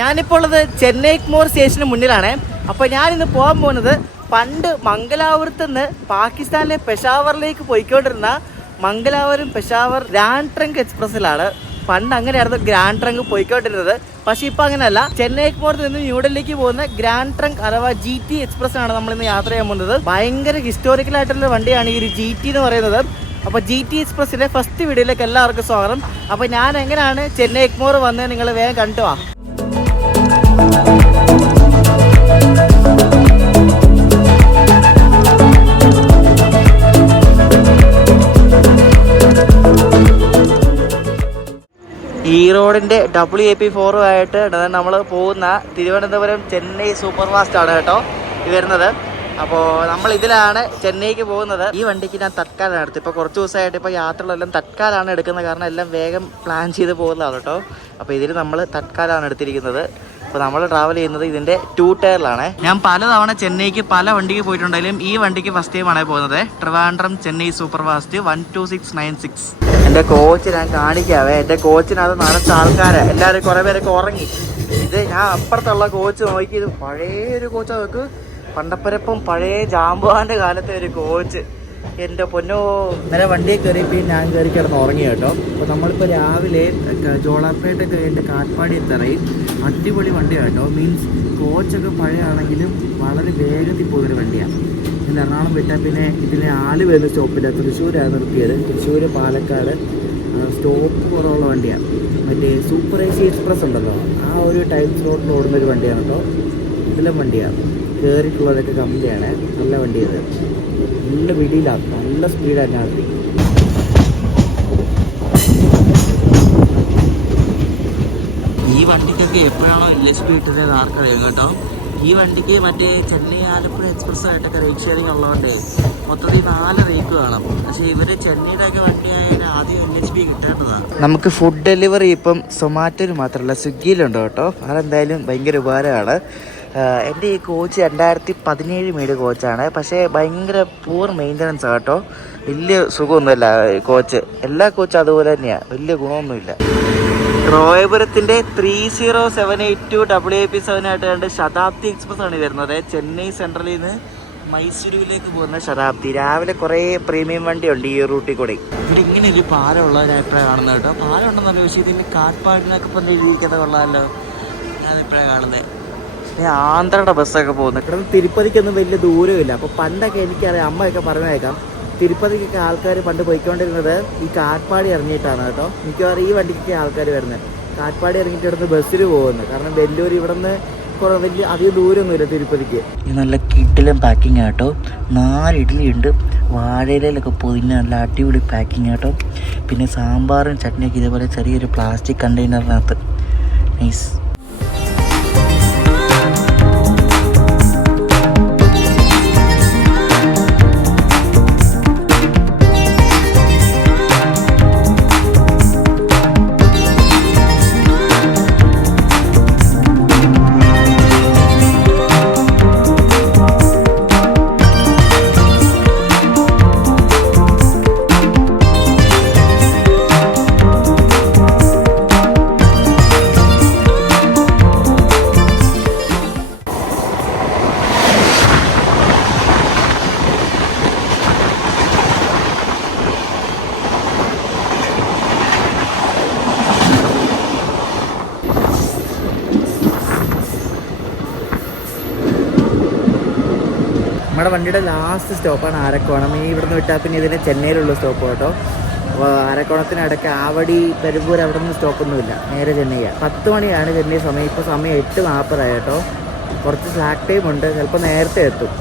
ഞാനിപ്പോൾ ഉള്ളത് ചെന്നൈ എഗ്മോർ സ്റ്റേഷന് മുന്നിലാണ്. അപ്പോൾ ഞാനിന്ന് പോകാൻ പോകുന്നത് പണ്ട് മംഗലാപുരത്ത് നിന്ന് പാകിസ്ഥാനിലെ പെഷാവറിലേക്ക് പോയിക്കൊണ്ടിരുന്ന മംഗലാപുരം പെഷാവർ ഗ്രാൻഡ് ട്രങ്ക് എക്സ്പ്രസ്സിലാണ്. പണ്ട് അങ്ങനെയായിരുന്നു ഗ്രാൻഡ് ട്രങ്ക് പോയിക്കൊണ്ടിരുന്നത്. പക്ഷേ ഇപ്പോൾ അങ്ങനെയല്ല. ചെന്നൈ എഗ്മോറിൽ നിന്ന് ന്യൂഡൽഹിക്ക് പോകുന്ന ഗ്രാൻഡ് ട്രങ്ക് അഥവാ GT എക്സ്പ്രസ് ആണ് നമ്മളിന്ന് യാത്ര ചെയ്യാൻ പോകുന്നത്. ഭയങ്കര ഹിസ്റ്റോറിക്കൽ ആയിട്ടുള്ള വണ്ടിയാണ് ഈ ഒരു GT എന്ന് പറയുന്നത്. അപ്പോൾ GT എക്സ്പ്രസ്സിലെ ഫസ്റ്റ് വീഡിയോയിലേക്ക് എല്ലാവർക്കും സ്വാഗതം. അപ്പോൾ ഞാൻ എങ്ങനെയാണ് ചെന്നൈ എഗ്മോർ വന്നത് നിങ്ങൾ വേഗം കണ്ടു വാ. ഈ റോഡിൻ്റെ WAP4 ആയിട്ട് നമ്മൾ പോകുന്ന തിരുവനന്തപുരം ചെന്നൈ സൂപ്പർ ഫാസ്റ്റ് ആണ് കേട്ടോ ഇത് വരുന്നത്. അപ്പോൾ നമ്മൾ ഇതിലാണ് ചെന്നൈക്ക് പോകുന്നത്. ഈ വണ്ടിക്ക് ഞാൻ തത്കാലാണ് എടുത്തത്. ഇപ്പോൾ കുറച്ച് ദിവസമായിട്ട് ഇപ്പോൾ യാത്രകളെല്ലാം തത്കാലാണ് എടുക്കുന്നത്. കാരണം എല്ലാം വേഗം പ്ലാൻ ചെയ്ത് പോകുന്നതാണ് കേട്ടോ. അപ്പോൾ ഇതിൽ നമ്മൾ തത്കാലാണ് എടുത്തിരിക്കുന്നത്. അപ്പോൾ നമ്മൾ ട്രാവൽ ചെയ്യുന്നത് ഇതിൻ്റെ 2 ടയറിലാണ്. ഞാൻ പലതവണ ചെന്നൈക്ക് പല വണ്ടിക്ക് പോയിട്ടുണ്ടെങ്കിലും ഈ വണ്ടിക്ക് ഫസ്റ്റ് ടൈമാണ് പോകുന്നത്. Trivandrum Chennai super fast 12696. എൻ്റെ കോച്ച് ഞാൻ കാണിക്കാവേ. എൻ്റെ കോച്ചിനകത്ത് നിറച്ച ആൾക്കാരെ എല്ലാവരും കുറേ പേരൊക്കെ ഉറങ്ങി. ഇത് ഞാൻ അപ്പുറത്തുള്ള കോച്ച് നോക്കി. ഇത് പഴയൊരു കോച്ചാണ്. നോക്ക്, പണ്ടപ്പരപ്പം പഴയ ജാമ്പുവാൻ്റെ കാലത്തെ ഒരു കോച്ച്. എൻ്റെ പൊന്നോ, ഇന്നലെ വണ്ടിയെ കയറിയപ്പോൾ ഞാൻ കയറി കിടന്ന് ഉറങ്ങി കേട്ടോ. അപ്പോൾ നമ്മളിപ്പോൾ രാവിലെ ജോളാപ്പേട്ടൊക്കെ കഴിഞ്ഞിട്ട് കാട്ട്പാടി എത്തറയും അടിപൊളി വണ്ടിയാണ് കേട്ടോ. മീൻസ് കോച്ചൊക്കെ പഴയാണെങ്കിലും വളരെ വേഗത്തിൽ പോകുന്നൊരു വണ്ടിയാണ്. പിന്നെ എറണാകുളം വിട്ടാൽ പിന്നെ ഇതിന് ആലുവ എന്ന സ്റ്റോപ്പില്ല, തൃശ്ശൂരാണ് നിർത്തിയത്. തൃശ്ശൂർ പാലക്കാട് സ്റ്റോപ്പ് കുറവുള്ള വണ്ടിയാണ്. മറ്റേ സൂപ്പർ AC എക്സ്പ്രസ് ഉണ്ടല്ലോ, ആ ഒരു ടൈം സ്ലോട്ടിൽ ഓടുന്നൊരു വണ്ടിയാണ് കേട്ടോ. ഇതിലും വണ്ടിയാണ് കയറിയിട്ടുള്ളതൊക്കെ കമ്പനിയാണ്. നല്ല വണ്ടിയത്, നല്ല വിടിയിലാണ്, നല്ല സ്പീഡാണ്. രാത്രി ഈ വണ്ടിക്കൊക്കെ എപ്പോഴാണോ LHP കിട്ടുന്നത് ആർക്കറിയാം കേട്ടോ. ഈ വണ്ടിക്ക് മറ്റേ ചെന്നൈ ആലപ്പുഴ എക്സ്പ്രസ് ആയിട്ടൊക്കെ റേറ്റ് ഷെയറിങ് ഉള്ളതുകൊണ്ട് മൊത്തത്തിൽ 4 റേക്ക് കാണും. പക്ഷേ ഇവർ ചെന്നൈയുടെ ഒക്കെ വണ്ടിയായാലും ആദ്യം LHP കിട്ടേണ്ടതാണ്. നമുക്ക് ഫുഡ് ഡെലിവറി ഇപ്പം സൊമാറ്റോയിൽ മാത്രമല്ല സ്വിഗ്ഗിയിലുണ്ട് കേട്ടോ. അതെന്തായാലും ഭയങ്കര ഉപകാരമാണ്. എൻ്റെ ഈ കോച്ച് 2017 മേടിയ കോച്ചാണ്. പക്ഷേ ഭയങ്കര പൂർ മെയിൻ്റനൻസ് കേട്ടോ. വലിയ സുഖമൊന്നുമില്ല കോച്ച്. എല്ലാ കോച്ചും അതുപോലെ തന്നെയാണ്, വലിയ ഗുണമൊന്നുമില്ല. റോയപുരത്തിൻ്റെ 30782 WAP7 ആയിട്ട് കണ്ട് ശതാബ്ദി എക്സ്പ്രസ് ആണ് വരുന്നത്. ചെന്നൈ സെൻട്രലിൽ നിന്ന് മൈസൂരുവിലേക്ക് പോകുന്ന ശതാബ്ദി. രാവിലെ കുറേ പ്രീമിയം വണ്ടിയുണ്ട് ഈ റൂട്ടിൽ കൂടി. ഇവിടെ ഇങ്ങനെ ഒരു പാലമുള്ള ഒരഭിപ്രായം കാണുന്നത് കേട്ടോ. പാലം ഉണ്ടെന്നല്ല, പക്ഷേ ഇതിന് കാട്ട്പാടിനൊക്കെ ഇപ്പം എഴുതിയിരിക്കാതെ കൊള്ളാമല്ലോ. ഞാനഭിപ്രായം കാണുന്നത് ആന്ധ്രയുടെ ബസ്സൊക്കെ പോകുന്നത്. ഇവിടെ തിരുപ്പതിക്കൊന്നും വലിയ ദൂരമില്ല. അപ്പോൾ പണ്ടൊക്കെ എനിക്കറിയാം, അമ്മയൊക്കെ പറഞ്ഞേക്കാം, തിരുപ്പതിക്കൊക്കെ ആൾക്കാർ പണ്ട് പോയിക്കൊണ്ടിരുന്നത് ഈ കാട്ട്പാടി ഇറങ്ങിയിട്ടാണ് കേട്ടോ. മിക്കവാറും ഈ വണ്ടിക്കൊക്കെ ആൾക്കാർ വരുന്നത് കാട്ട്പാടി ഇറങ്ങിയിട്ട് ഇവിടുന്ന് ബസ്സിൽ പോകുന്നത്. കാരണം വെല്ലൂർ ഇവിടെ നിന്ന് വലിയ അധികം ദൂരമൊന്നുമില്ല തിരുപ്പതിക്ക്. ഇത് നല്ല കിഡിലും പാക്കിങ് ആട്ടോ. 4 ഇഡ്ഡലി ഉണ്ട്, വാഴയിലൊക്കെ പൊതിഞ്ഞ നല്ല അടിപൊളി പാക്കിങ് ആട്ടോ. പിന്നെ സാമ്പാറും ചട്നിയൊക്കെ ഇതേപോലെ ചെറിയൊരു പ്ലാസ്റ്റിക് കണ്ടെയ്നറിനകത്ത്. നൈസ്. നമ്മുടെ വണ്ടിയുടെ ലാസ്റ്റ് സ്റ്റോപ്പാണ് ആരക്കോണം. ഈ ഇവിടുന്ന് വിട്ടാൽ പിന്നെ ഇതിന് ചെന്നൈയിലുള്ള സ്റ്റോപ്പ് കേട്ടോ. അപ്പോൾ ആരക്കോണത്തിനടക്ക് ആവടി പെരുമ്പൂർ അവിടെ നിന്ന് സ്റ്റോപ്പൊന്നുമില്ല, നേരെ ചെന്നൈയാണ്. 10 മണിയാണ് ചെന്നൈ സമയം. ഇപ്പോൾ സമയം 8:40 കേട്ടോ. കുറച്ച് സ്ലാക്ക് ടൈം ഉണ്ട്, ചിലപ്പോൾ നേരത്തെ എത്തും.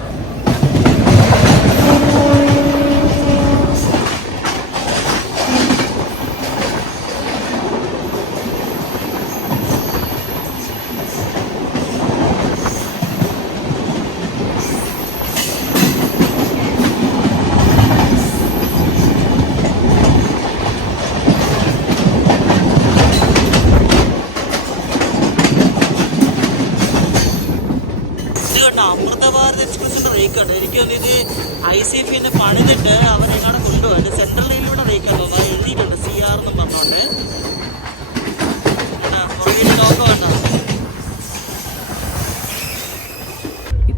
അമൃത ഭാരത് എക്സ്പ്രസിന്റെ റേക്ക് ഉണ്ട്. എനിക്ക് തോന്നിയത് ICF പണിതിട്ട് അവരെങ്ങാണ് കൊണ്ടുപോകാൻ സെൻട്രൽ റെയിൽവേയുടെ റേക്കാണ് തോന്നുന്നത്. എഴുതിയിട്ടുണ്ട് CR എന്നും പറഞ്ഞോണ്ട്. പുറകിൽ ലോഗോ വേണ്ട.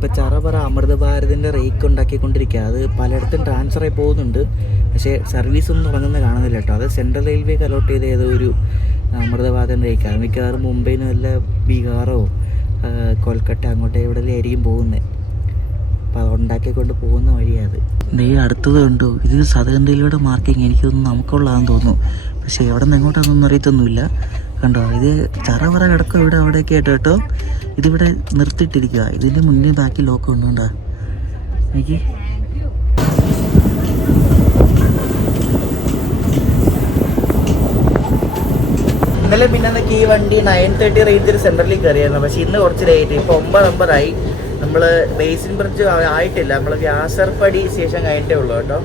ഇപ്പോൾ ചറപറ അമൃത ഭാരതിൻ്റെ റേക്ക് ഉണ്ടാക്കിക്കൊണ്ടിരിക്കുക. അത് പലയിടത്തും ട്രാൻസ്ഫറായി പോകുന്നുണ്ട്, പക്ഷേ സർവീസൊന്നും തുടങ്ങുന്നത് കാണുന്നില്ല കേട്ടോ. അത് സെൻട്രൽ റെയിൽവേക്ക് അലോട്ട് ചെയ്ത ഏതോ ഒരു അമൃത ഭാരതിൻ്റെ റേക്കാണ്. മിക്കവാറും മുംബൈയിൽ നിന്ന് വല്ല ബീഹാറോ കൊൽക്കട്ട അങ്ങോട്ട് എവിടെയെങ്കിലും ആയിരിക്കും പോകുന്നത്. അപ്പോൾ അത് ഉണ്ടാക്കിക്കൊണ്ട് പോകുന്ന വഴിയാണ് അത്. ഈ അടുത്തത് കണ്ടോ, ഇത് സദേൺ റെയിൽവേയുടെ മാർക്കിങ്. എനിക്കൊന്നും നമുക്കുള്ളതാണെന്ന് തോന്നുന്നു, പക്ഷേ എവിടെ നിന്ന് എങ്ങോട്ടാണെന്നൊന്നും അറിയത്തൊന്നുമില്ല. കണ്ടോ, ഇത് ചറപറ കിടക്കും ഇവിടെ അവിടെയൊക്കെ ആയിട്ട് കേട്ടോ. ഇതിവിടെ നിർത്തിയിട്ടിരിക്കുക. ഇതിൻ്റെ മുന്നിൽ ബാക്കി ലോക്ക് കൊണ്ടുകൊണ്ടാ എനിക്ക്. ഇന്നലെ പിന്നെ ഈ വണ്ടി 9:30 റേഞ്ചിൽ സെൻട്രലിൽ കയറിയായിരുന്നു, പക്ഷേ ഇന്ന് കുറച്ച് ലേറ്റ്. ഇപ്പോൾ 9:50 നമ്മൾ ബേസിൻ ബ്രിഡ്ജ് ആയിട്ടില്ല, നമ്മൾ വ്യാസർപടി സ്റ്റേഷൻ കഴിഞ്ഞിട്ടേ ഉള്ളൂ കേട്ടോ.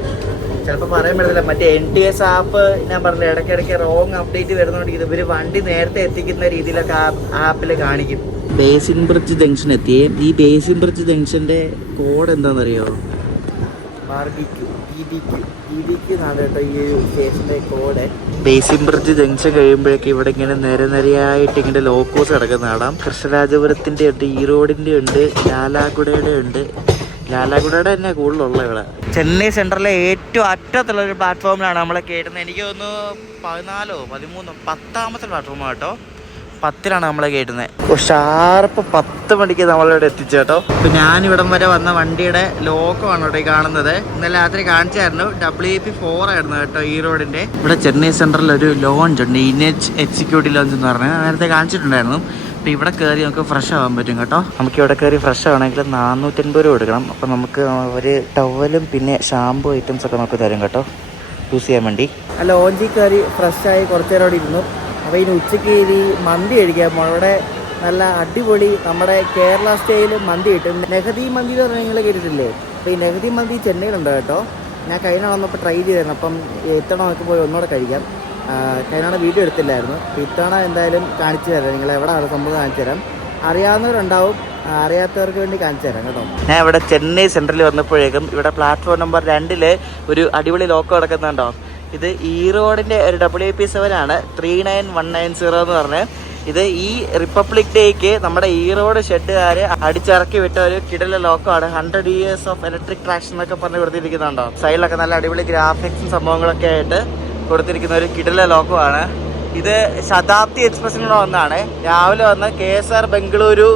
ചിലപ്പോൾ പറയാൻ പറ്റത്തില്ല, മറ്റേ NTS ആപ്പ് ഞാൻ പറഞ്ഞില്ല, ഇടയ്ക്കിടയ്ക്ക് റോങ് അപ്ഡേറ്റ് വരുന്നതുകൊണ്ട് ഇവർ വണ്ടി നേരത്തെ എത്തിക്കുന്ന രീതിയിലൊക്കെ ആപ്പിൽ കാണിക്കും. ബേസിൻ ബ്രിഡ്ജ് ജംഗ്ഷൻ എത്തിയേ. ഈ ബേസിൻ ബ്രിഡ്ജ് ജംഗ്ഷൻ്റെ കോഡ് എന്താണെന്നറിയോ? EDQ എന്നാണ് കേട്ടോ ഈ ഒരു സ്റ്റേഷൻ്റെ കോഡ്. ബേസിൻ ബ്രിഡ്ജ് ജംഗ്ഷൻ കഴിയുമ്പോഴേക്കും ഇവിടെ ഇങ്ങനെ നിരനിരയായിട്ട് ഇങ്ങനെ ലോക്കോസ് കിടക്കുന്ന കാണാം. കൃഷ്ണരാജപുരത്തിൻ്റെ ഉണ്ട്, ഈറോഡിൻ്റെ ഉണ്ട്, ലാലാഗുഡയുടെ ഉണ്ട്. ലാലാഗുഡയുടെ തന്നെ കൂടുതലുള്ള ഇവിടെ. ചെന്നൈ സെൻട്രലിലെ ഏറ്റവും അറ്റത്തുള്ളൊരു പ്ലാറ്റ്ഫോമിലാണ് നമ്മളെ കയറ്റുന്നത്. എനിക്ക് തോന്നുന്നു 14 13 10ാമത്തെ പ്ലാറ്റ്ഫോമാണ് കേട്ടോ. 10ലാണ് നമ്മളെ കയറ്റുന്നത്. ഷാർപ്പ് 10 മണിക്ക് നമ്മളിവിടെ എത്തിച്ചു കേട്ടോ. ഇപ്പം ഞാനിവിടം വരെ വന്ന വണ്ടിയുടെ ലോക്കമാണ് ഇവിടെ കാണുന്നത്. ഇന്നലെ രാത്രി കാണിച്ചായിരുന്നു. WP4 ആയിരുന്നു കേട്ടോ ഈ റോഡിൻ്റെ. ഇവിടെ ചെന്നൈ സെൻട്രലിൽ ഒരു ലോഞ്ച് ഉണ്ട്, ഇനേജ് എക്സിക്യൂട്ടീവ് ലോഞ്ച് എന്ന് പറഞ്ഞാൽ നേരത്തെ കാണിച്ചിട്ടുണ്ടായിരുന്നു. അപ്പോൾ ഇവിടെ കയറി നമുക്ക് ഫ്രഷ് ആവാൻ പറ്റും കേട്ടോ. നമുക്ക് ഇവിടെ കയറി ഫ്രഷ് ആവണമെങ്കിൽ 450 രൂപ കൊടുക്കണം. അപ്പോൾ നമുക്ക് ഒരു ടവലും പിന്നെ ഷാമ്പു ഐറ്റംസ് ഒക്കെ നമുക്ക് തരും കേട്ടോ, യൂസ് ചെയ്യാൻ വേണ്ടി. ആ ലോഞ്ചിൽ കയറി ഫ്രഷായി കുറച്ച് നേരം അവിടെ ഇരുന്നു. അപ്പോൾ ഇനി ഉച്ചയ്ക്ക് ഈ മന്തി കഴിക്കാം. അവിടെ നല്ല അടിപൊളി നമ്മുടെ കേരള സ്റ്റൈൽ മന്തി കിട്ടും. നെഹദി മന്തി എന്ന് പറഞ്ഞാൽ നിങ്ങൾ കേട്ടിട്ടില്ലേ? അപ്പോൾ ഈ നെഹദി മന്തി ചെന്നൈയിലുണ്ട് കേട്ടോ. ഞാൻ കഴിഞ്ഞ വന്നപ്പോൾ ട്രൈ ചെയ്തായിരുന്നു. അപ്പം ഇത്തവണ നമുക്ക് പോയി ഒന്നുകൂടെ കഴിക്കാം. കഴിഞ്ഞ വീഡിയോ എടുത്തില്ലായിരുന്നു. അപ്പോൾ ഇത്തവണ എന്തായാലും കാണിച്ചു തരാം. നിങ്ങൾ എവിടെയാണ് സംഭവം കാണിച്ചു തരാം. അറിയാവുന്നവരുണ്ടാവും, അറിയാത്തവർക്ക് വേണ്ടി കാണിച്ചു തരാം കേട്ടോ. ഞാൻ ഇവിടെ ചെന്നൈ സെൻട്രലിൽ വന്നപ്പോഴേക്കും ഇവിടെ പ്ലാറ്റ്ഫോം നമ്പർ 2 ഒരു അടിപൊളി ലോക്ക് കിടക്കുന്നുണ്ടോ. ഇത് ഈറോഡിൻ്റെ ഒരു WP7 ആണ്, 39190 എന്ന് പറഞ്ഞ്. ഇത് ഈ റിപ്പബ്ലിക് ഡേക്ക് നമ്മുടെ ഈറോഡ് ഷെഡുകാർ അടിച്ചിറക്കി വിട്ട ഒരു കിടല ലോക്കമാണ്. 100 years ഓഫ് ഇലക്ട്രിക് ട്രാക്ഷൻ എന്നൊക്കെ പറഞ്ഞ് കൊടുത്തിരിക്കുന്നുണ്ടോ. സൈഡിലൊക്കെ നല്ല അടിപൊളി ഗ്രാഫിക്സും സംഭവങ്ങളൊക്കെ ആയിട്ട് കൊടുത്തിരിക്കുന്ന ഒരു കിടല ലോക്കമാണ്. ഇത് ശതാബ്ദി എക്സ്പ്രസിനോട് വന്നാണ്. രാവിലെ വന്ന് KSR ബംഗളൂരു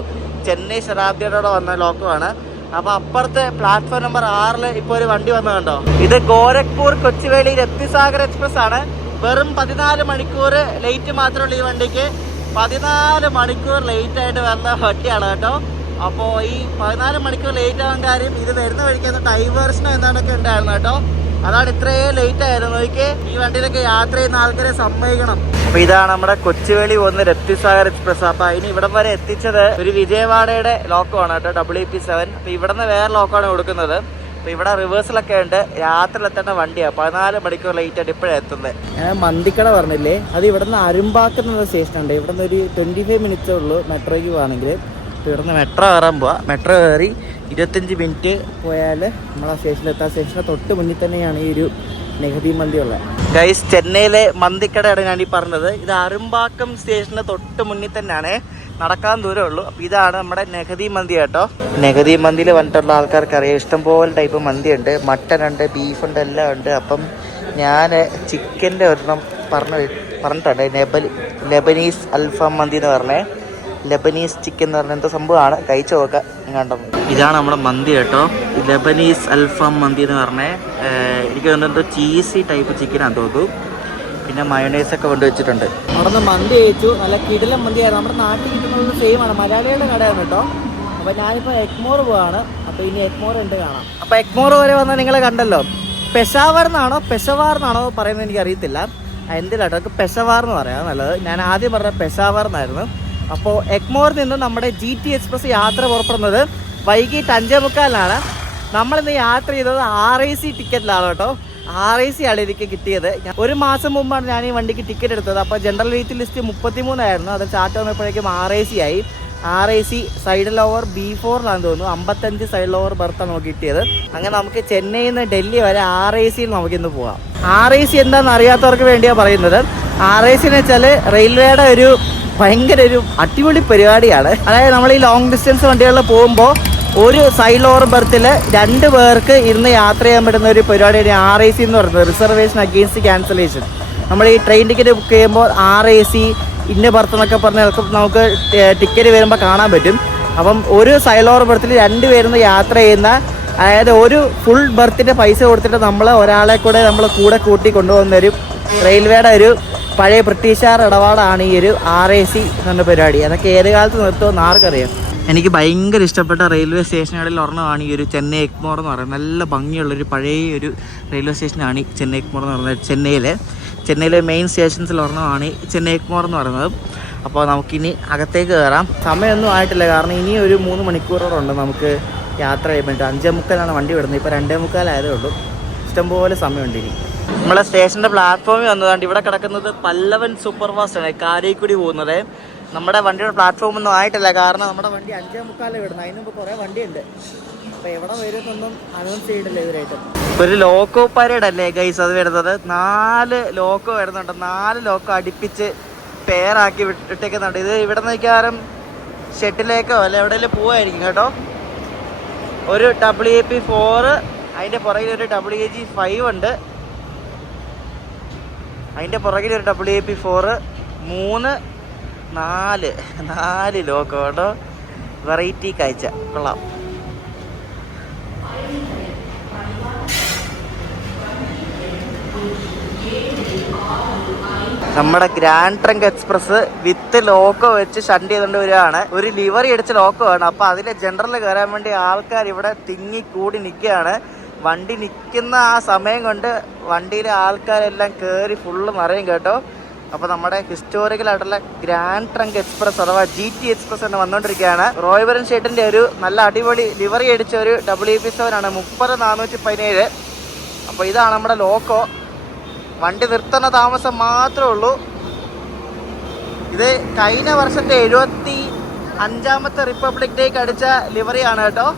ചെന്നൈ ശതാബ്ദിയോടെ വന്ന ലോക്കമാണ്. അപ്പോൾ അപ്പുറത്തെ പ്ലാറ്റ്ഫോം നമ്പർ 6 ഇപ്പോൾ ഒരു വണ്ടി വന്നു കണ്ടോ. ഇത് ഗോരഖ്പൂർ കൊച്ചുവേളി രത്നസാഗർ എക്സ്പ്രസ് ആണ്. വെറും 14 മണിക്കൂർ ലേറ്റ് മാത്രമുള്ള ഈ വണ്ടിക്ക്. 14 മണിക്കൂർ ലേറ്റ് ആയിട്ട് വരുന്ന വണ്ടിയാണ് കേട്ടോ. അപ്പോൾ ഈ 14 മണിക്കൂർ ലേറ്റ് ആവാൻ കാര്യം ഇത് വരുന്ന വഴിക്കുന്ന ഡൈവേർഷനോ എന്താണൊക്കെ ഉണ്ടായിരുന്നു കേട്ടോ. അതാണ് ഇത്രയും ലേറ്റ് ആയിരുന്നു. നോക്കിയേ, ഈ വണ്ടിയിലൊക്കെ യാത്ര ചെയ്യുന്ന ആൾക്കാരെ സമ്മതിക്കണം. അപ്പോൾ ഇതാണ് നമ്മുടെ കൊച്ചുവേളി പോകുന്ന രത്നസാഗർ എക്സ്പ്രസ്. അപ്പോൾ അതിന് ഇവിടം വരെ എത്തിച്ചത് ഒരു വിജയവാഡയുടെ ലോക്കമാണ് കേട്ടോ, WP7. അപ്പോൾ ഇവിടെ നിന്ന് വേറെ ലോക്കമാണ് കൊടുക്കുന്നത്. അപ്പോൾ ഇവിടെ റിവേഴ്സലൊക്കെ ഉണ്ട്. രാത്രിയിലെത്തേണ്ട വണ്ടിയാണ്. 14 മണിക്കൂർ ലേറ്റ് ആയിട്ട് ഇപ്പോഴാണ് എത്തുന്നത്. ഞാൻ മന്തിക്കട പറഞ്ഞില്ലേ, അത് ഇവിടെ നിന്ന് അരുമ്പാക്കുന്ന സ്റ്റേഷനുണ്ട്. ഇവിടെ നിന്ന് ഒരു 25 മിനിറ്റേ ഉള്ളൂ മെട്രോയ്ക്ക് പോകണമെങ്കിൽ. അപ്പോൾ ഇവിടെ നിന്ന് മെട്രോ കയറാൻ പോവാം. മെട്രോ കയറി 25 മിനിറ്റ് പോയാൽ നമ്മളെ സ്റ്റേഷനിലെത്താം. സ്റ്റേഷൻ്റെ തൊട്ട് മുന്നിൽ തന്നെയാണ് ഈ ഒരു നെഹദി മന്തി ഉള്ളത്. ഗൈസ്, ചെന്നൈയിലെ മന്തിക്കടയാണ് ഞാൻ ഈ പറഞ്ഞത്. ഇത് അരുമ്പാക്കം സ്റ്റേഷന് തൊട്ട് മുന്നിൽ തന്നെയാണ്, നടക്കാൻ ദൂരമേ ഉള്ളൂ. അപ്പോൾ ഇതാണ് നമ്മുടെ നെഹദി മന്തി കേട്ടോ. നെഹദി മന്തിയിൽ വന്നിട്ടുള്ള ആൾക്കാർക്ക് അറിയാം, ഇഷ്ടംപോലെ ടൈപ്പ് മന്തി ഉണ്ട്. മട്ടൺ ഉണ്ട്, ബീഫുണ്ട്, എല്ലാം ഉണ്ട്. അപ്പം ഞാൻ ചിക്കൻ്റെ ഒരെണ്ണം പറഞ്ഞിട്ടുണ്ട്. ലെബനീസ് അൽഫാം മന്തി എന്ന് പറഞ്ഞേ. ലെബനീസ് ചിക്കൻ എന്ന് പറഞ്ഞ എന്തോ സംഭവമാണ്. കഴിച്ചു നോക്കാം കണ്ടോ. ഇതാണ് നമ്മുടെ മന്തി കേട്ടോ, ലെബനീസ് അൽഫാം മന്തി എന്ന് പറഞ്ഞേ. എനിക്ക് തോന്നുന്നു ചീസി ടൈപ്പ് ചിക്കനാണെന്ന് തോന്നുന്നു. പിന്നെ മയോണൈസൊക്കെ കൊണ്ടുവച്ചിട്ടുണ്ട്. അവിടെ നിന്ന് മന്തി കഴിച്ചു. നല്ല കിടിലം മന്തിയായിരുന്നു. നമ്മുടെ നാട്ടിൽ കിട്ടുന്നത് സെയിം ആണ്, മലയാളികളുടെ കടയാണ് കേട്ടോ. അപ്പോൾ ഞാനിപ്പോൾ എഗ്മോർ പോവാണ്. അപ്പോൾ ഇനി എഗ്മോർ ഉണ്ട് കാണാം. അപ്പോൾ എഗ്മോർ വരെ വന്നാൽ നിങ്ങൾ കണ്ടല്ലോ. പെഷാവർ എന്നാണോ പറയുന്നത് എനിക്കറിയത്തില്ല. എന്തിലാട്ടോ നമുക്ക് പെഷവാർ എന്ന് പറയാം നല്ലത്. ഞാൻ ആദ്യം പറഞ്ഞ പെഷാവർ എന്നായിരുന്നു. അപ്പോൾ എഗ്മോറിൽ നിന്ന് നമ്മുടെ GT എക്സ്പ്രസ് യാത്ര പുറപ്പെടുന്നത് വൈകിട്ട് 5:45 നമ്മളിന്ന് യാത്ര ചെയ്തത് RIC ടിക്കറ്റിലാണ് കേട്ടോ. RIC ആണ് എനിക്ക് കിട്ടിയത്. 1 മാസം മുമ്പാണ് ഞാൻ ഈ വണ്ടിക്ക് ടിക്കറ്റ് എടുത്തത്. അപ്പോൾ ജനറൽ വെയിറ്റിംഗ് ലിസ്റ്റ് 33 ആയിരുന്നു. അത് ചാർട്ട് വന്നപ്പോഴേക്കും RIC ആയി. RIC സൈഡ് ലോവർ B4ലാണെന്ന് തോന്നുന്നു. 55 സൈഡ് ലോവർ ബർത്താണ് നമുക്ക് കിട്ടിയത്. അങ്ങനെ നമുക്ക് ചെന്നൈയിൽ നിന്ന് ഡൽഹി വരെ RICയിൽ നമുക്കിന്ന് പോവാം. RIC എന്താണെന്ന് അറിയാത്തവർക്ക് വേണ്ടിയാണ് പറയുന്നത്. RIC എന്ന് വെച്ചാൽ റെയിൽവേയുടെ ഒരു ഭയങ്കര ഒരു അടിപൊളി പരിപാടിയാണ്. അതായത് നമ്മൾ ഈ ലോങ് ഡിസ്റ്റൻസ് വണ്ടികളിൽ പോകുമ്പോൾ ഒരു സൈഡ് ലോവർ ബർത്തിൽ 2 പേർക്ക് ഇരുന്ന് യാത്ര ചെയ്യാൻ പറ്റുന്ന ഒരു പരിപാടിയാണ് RAC എന്ന് പറയുന്നത്, റിസർവേഷൻ അഗെയിൻസ്റ്റ് ക്യാൻസലേഷൻ. നമ്മൾ ഈ ട്രെയിൻ ടിക്കറ്റ് ബുക്ക് ചെയ്യുമ്പോൾ RAC ഇന്ന ബർത്ത് എന്നൊക്കെ പറഞ്ഞാൽ നമുക്ക് ടിക്കറ്റ് വരുമ്പോൾ കാണാൻ പറ്റും. അപ്പം ഒരു സൈഡ് ലോവർ ബർത്തിൽ 2 പേരുന്ന് യാത്ര ചെയ്യുന്ന, അതായത് ഒരു ഫുൾ ബർത്തിൻ്റെ പൈസ കൊടുത്തിട്ട് നമ്മൾ ഒരാളെ കൂടെ കൂടെ കൂട്ടി കൊണ്ടുപോകുന്ന ഒരു റെയിൽവേയുടെ ഒരു പഴയ ബ്രിട്ടീഷുകാർ ഇടപാടാണ് ഈ ഒരു RAC എന്ന പരിപാടി. അതൊക്കെ ഏത് കാലത്ത് നിർത്തുമെന്ന് ആർക്കറിയാം. എനിക്ക് ഭയങ്കര ഇഷ്ടപ്പെട്ട റെയിൽവേ സ്റ്റേഷനുകളിൽ ഒരെണ്ണമാണ് ഈ ഒരു ചെന്നൈ എഗ്മോർ എന്ന് പറയുന്നത്. നല്ല ഭംഗിയുള്ളൊരു പഴയ ഒരു റെയിൽവേ സ്റ്റേഷനാണ് ഈ ചെന്നൈ എഗ്മോർ എന്ന് പറയുന്നത്. ചെന്നൈയിലെ മെയിൻ സ്റ്റേഷൻസിൽ ഒരെണ്ണമാണ് ഈ ചെന്നൈ എഗ്മോർ എന്ന് പറയുന്നത്. അപ്പോൾ നമുക്കിനി അകത്തേക്ക് കയറാം. സമയമൊന്നും ആയിട്ടില്ല, കാരണം ഇനി ഒരു 3 മണിക്കൂറോടുണ്ട് നമുക്ക് യാത്ര ചെയ്യാൻ വേണ്ടി. 5:45 വണ്ടി വിടുന്നത്, ഇപ്പോൾ 2:45 ആയതേ ഉള്ളൂ. ഇഷ്ടംപോലെ സമയമുണ്ട് ഇനി. നമ്മളെ സ്റ്റേഷൻ്റെ പ്ലാറ്റ്ഫോമിൽ വന്നതുകൊണ്ട് ഇവിടെ കിടക്കുന്നത് പല്ലവൻ സൂപ്പർ ഫാസ്റ്റാണ്, കാരേക്കുടി പോകുന്നത്. നമ്മുടെ വണ്ടിയുടെ പ്ലാറ്റ്ഫോമൊന്നും ആയിട്ടില്ല, കാരണം നമ്മുടെ വണ്ടി 5:45 വിടുന്നത്. അതിന് മുമ്പ് കുറേ വണ്ടിയുണ്ട്. അപ്പോൾ എവിടെ വരുന്നൊന്നും അനൗൺസ് ചെയ്തിട്ടില്ല ഇവരായിട്ട്. ഒരു ലോക്കോ പരേഡ് അല്ലേ ഗൈസ് അത് വരുന്നത്. 4 ലോക്കോ വരുന്നുണ്ട്. 4 ലോക്കോ അടുപ്പിച്ച് പെയറാക്കി വിട്ടേക്കുന്നുണ്ട്. ഇത് ഇവിടെ നിൽക്കാറും ഷെട്ടിലേക്കോ അല്ല എവിടെയെങ്കിലും പോവായിരിക്കും കേട്ടോ. ഒരു WAP4, അതിൻ്റെ പുറകിൽ ഒരു WAG5 ഉണ്ട്. അതിൻ്റെ പുറകിൽ ഒരു WAP4, 3, 4 ലോക്കോ കേട്ടോ. വെറൈറ്റി കാഴ്ച, കൊള്ളാം. നമ്മുടെ ഗ്രാൻഡ് ട്രങ്ക് എക്സ്പ്രസ് വിത്ത് ലോക്കോ വെച്ച് ഷണ്ട് ചെയ്തുകൊണ്ട് വരികയാണ്. ഒരു ലിവറി അടിച്ച ലോക്കോ ആണ്. അപ്പോൾ അതിലെ ജനറൽ കയറാൻ വേണ്ടി ആൾക്കാർ ഇവിടെ തിങ്ങിക്കൂടി നിൽക്കുകയാണ്. വണ്ടി നിൽക്കുന്ന ആ സമയം കൊണ്ട് വണ്ടിയിലെ ആൾക്കാരെല്ലാം കയറി ഫുള്ള് നിറയും കേട്ടോ. അപ്പോൾ നമ്മുടെ ഹിസ്റ്റോറിക്കൽ ആയിട്ടുള്ള ഗ്രാൻഡ് ട്രങ്ക് എക്സ്പ്രസ് അഥവാ GT എക്സ്പ്രസ് എന്ന് വന്നുകൊണ്ടിരിക്കുകയാണ്. റോയ്ബറൻ ഷെയ്ഡിൻ്റെ ഒരു നല്ല അടിപൊളി ലിവറി അടിച്ച ഒരു WAP7 ആണ്, 30417. അപ്പോൾ ഇതാണ് നമ്മുടെ ലോക്കോ. വണ്ടി നിർത്തുന്ന താമസം മാത്രമേ ഉള്ളൂ. ഇത് കഴിഞ്ഞ വർഷത്തെ 75ാമത്തെ റിപ്പബ്ലിക് ഡേക്ക് അടിച്ച ലിവറിയാണ് കേട്ടോ.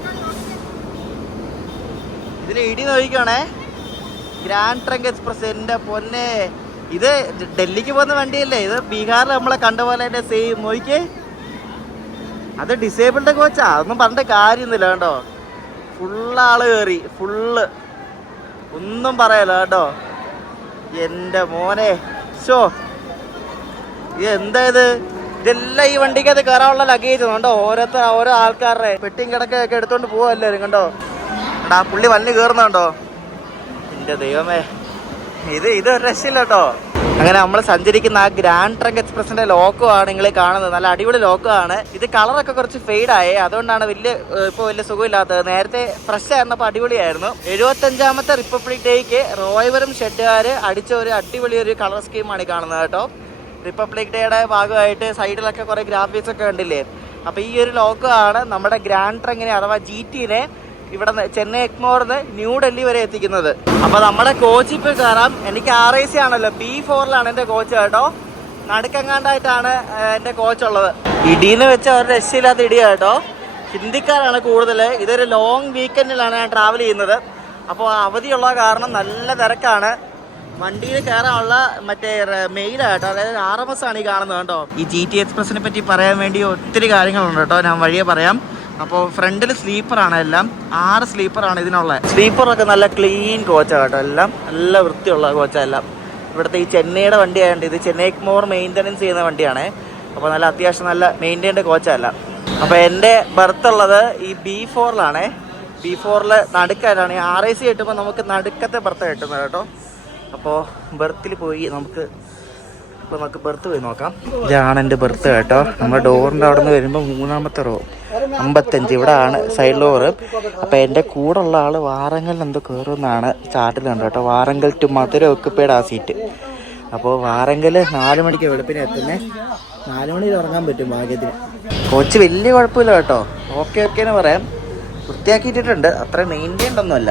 ഇതിന് ഇടി നോക്കിക്കോണേ, ഗ്രാൻഡ് ട്രങ്ക് എക്സ്പ്രസ്. എൻ്റെ പൊന്നെ, ഇത് ഡൽഹിക്ക് പോകുന്ന വണ്ടിയല്ലേ, ഇത് ബീഹാറിൽ നമ്മളെ കണ്ട പോലെ തന്നെ സെയിം. നോക്കിക്കേ, അത് ഡിസേബിൾഡ് കോച്ചാ, അതൊന്നും പറഞ്ഞിട്ട് കാര്യമൊന്നുമില്ല കേട്ടോ. ഫുള്ളാള് കയറി, ഫുള്ള്, ഒന്നും പറയല കേട്ടോ. എൻ്റെ മോനെ, ഷോ ഇത് എന്താ ഇത്? ഇതെല്ലാം ഈ വണ്ടിക്കകത്ത് കയറാനുള്ള ലഗേജ് കണ്ടോ. ഓരോ ആൾക്കാരുടെ പെട്ടിയും കിടക്കൊക്കെ എടുത്തോണ്ട് പോവല്ലാരും കണ്ടോ. ആ പുള്ളി വണ്ടി കയറുന്നുണ്ടോ? എൻ്റെ ദൈവമേ, ഇത് രക്ഷയില്ല കേട്ടോ. അങ്ങനെ നമ്മൾ സഞ്ചരിക്കുന്ന ആ ഗ്രാൻഡ് ട്രങ്ക് എക്സ്പ്രസിന്റെ ലോക്കോ ആണ് നിങ്ങൾ കാണുന്നത്. നല്ല അടിപൊളി ലോക്കോ ആണ്. ഇത് കളറൊക്കെ കുറച്ച് ഫെയ്ഡായി, അതുകൊണ്ടാണ് ഇപ്പോൾ വലിയ സുഖമില്ലാത്തത്. നേരത്തെ ഫ്രഷ് ആയിരുന്നപ്പോൾ അടിപൊളിയായിരുന്നു. 75ാമത്തെ റിപ്പബ്ലിക് ഡേക്ക് റോയ്വറും ഷെഡുകാർ അടിച്ച ഒരു അടിപൊളി ഒരു കളർ സ്കീമാണ് ഈ കാണുന്നത് കേട്ടോ. റിപ്പബ്ലിക് ഡേയുടെ ഭാഗമായിട്ട് സൈഡിലൊക്കെ കുറേ ഗ്രാഫിക്സ് ഒക്കെ കണ്ടില്ലേ. അപ്പോൾ ഈ ഒരു ലോക്കോ ആണ് നമ്മുടെ ഗ്രാൻഡ് ട്രങ്കിനെ അഥവാ GTനെ ഇവിടെ ചെന്നൈ എഗ്മോറിന്ന് ന്യൂഡൽഹി വരെ എത്തിക്കുന്നത്. അപ്പോൾ നമ്മുടെ കോച്ച് ഇപ്പോൾ കയറാം. എനിക്ക് RAC ആണല്ലോ, B4ലാണ് എൻ്റെ കോച്ച് കേട്ടോ. നടുക്കെങ്ങാണ്ടായിട്ടാണ് എൻ്റെ കോച്ചുള്ളത്. ഇടിയെന്ന് വെച്ചാൽ ഒരു രക്ഷയില്ലാത്ത ഇടിയാണ് കേട്ടോ. ഹിന്ദിക്കാരാണ് കൂടുതൽ. ഇതൊരു ലോങ് വീക്കെൻഡിലാണ് ഞാൻ ട്രാവൽ ചെയ്യുന്നത്. അപ്പോൾ അവധിയുള്ള കാരണം നല്ല തിരക്കാണ്. വണ്ടിയിൽ കയറാനുള്ള മറ്റേ മെയിലാട്ടോ, അതായത് RMS ആണ് ഈ കാണുന്നത് കേട്ടോ. ഈ GT എക്സ്പ്രസിനെ പറ്റി പറയാൻ വേണ്ടി ഒത്തിരി കാര്യങ്ങളുണ്ട് കേട്ടോ, ഞാൻ വഴിയെ പറയാം. അപ്പോൾ ഫ്രണ്ടിൽ സ്ലീപ്പറാണ്, എല്ലാം 6 സ്ലീപ്പറാണ് ഇതിനുള്ളത്. സ്ലീപ്പറൊക്കെ നല്ല ക്ലീൻ കോച്ചാണ് കേട്ടോ, എല്ലാം നല്ല വൃത്തിയുള്ള കോച്ചാണ് എല്ലാം. ഇവിടുത്തെ ഈ ചെന്നൈയുടെ വണ്ടി ആയതുകൊണ്ട് ഇത് ചെന്നൈ എഗ്മോർ മെയിൻ്റനൻസ് ചെയ്യുന്ന വണ്ടിയാണ്. അപ്പോൾ നല്ല അത്യാവശ്യം നല്ല മെയിൻറ്റൈൻഡ് കോച്ചല്ല. അപ്പോൾ എൻ്റെ ബർത്തുള്ളത് ഈ B4ലാണ്. B4ൽ നടുക്കായിട്ടാണ്. ഈ RAC കിട്ടുമ്പോൾ നമുക്ക് നടുക്കത്തെ ബർത്ത് കിട്ടുന്നത് കേട്ടോ. അപ്പോൾ ബർത്തിൽ പോയി നമുക്ക് ബർത്ത് പോയി നോക്കാം. ഇതാണ് എൻ്റെ ബർത്ത് കേട്ടോ. നമ്മുടെ ഡോറിൻ്റെ അവിടെ നിന്ന് വരുമ്പോൾ 3ാമത്തെ റോ 55, ഇവിടെ ആണ് സൈഡ് ഡോറ്. അപ്പോൾ എൻ്റെ കൂടെ ഉള്ള ആൾ വാറങ്കലിൽ എന്തോ കയറുമെന്നാണ് ചാർട്ടിലുണ്ട് കേട്ടോ. വാറങ്കൽ ടു മധുര ഒക്കുപ്പേഡ് ആ സീറ്റ്. അപ്പോൾ വാറങ്കൽ 4 മണിക്ക് വെളുപ്പിനെ എത്തുന്നത്. 4 മണിയിൽ ഇറങ്ങാൻ പറ്റും ഭാഗ്യത്തിന്. കോച്ച് വലിയ കുഴപ്പമില്ല കേട്ടോ, ഓക്കെ എന്ന് പറയാം. വൃത്തിയാക്കിയിട്ടുണ്ട്, അത്ര മെയിൻറ്റൈൻഡ് ഒന്നുമല്ല.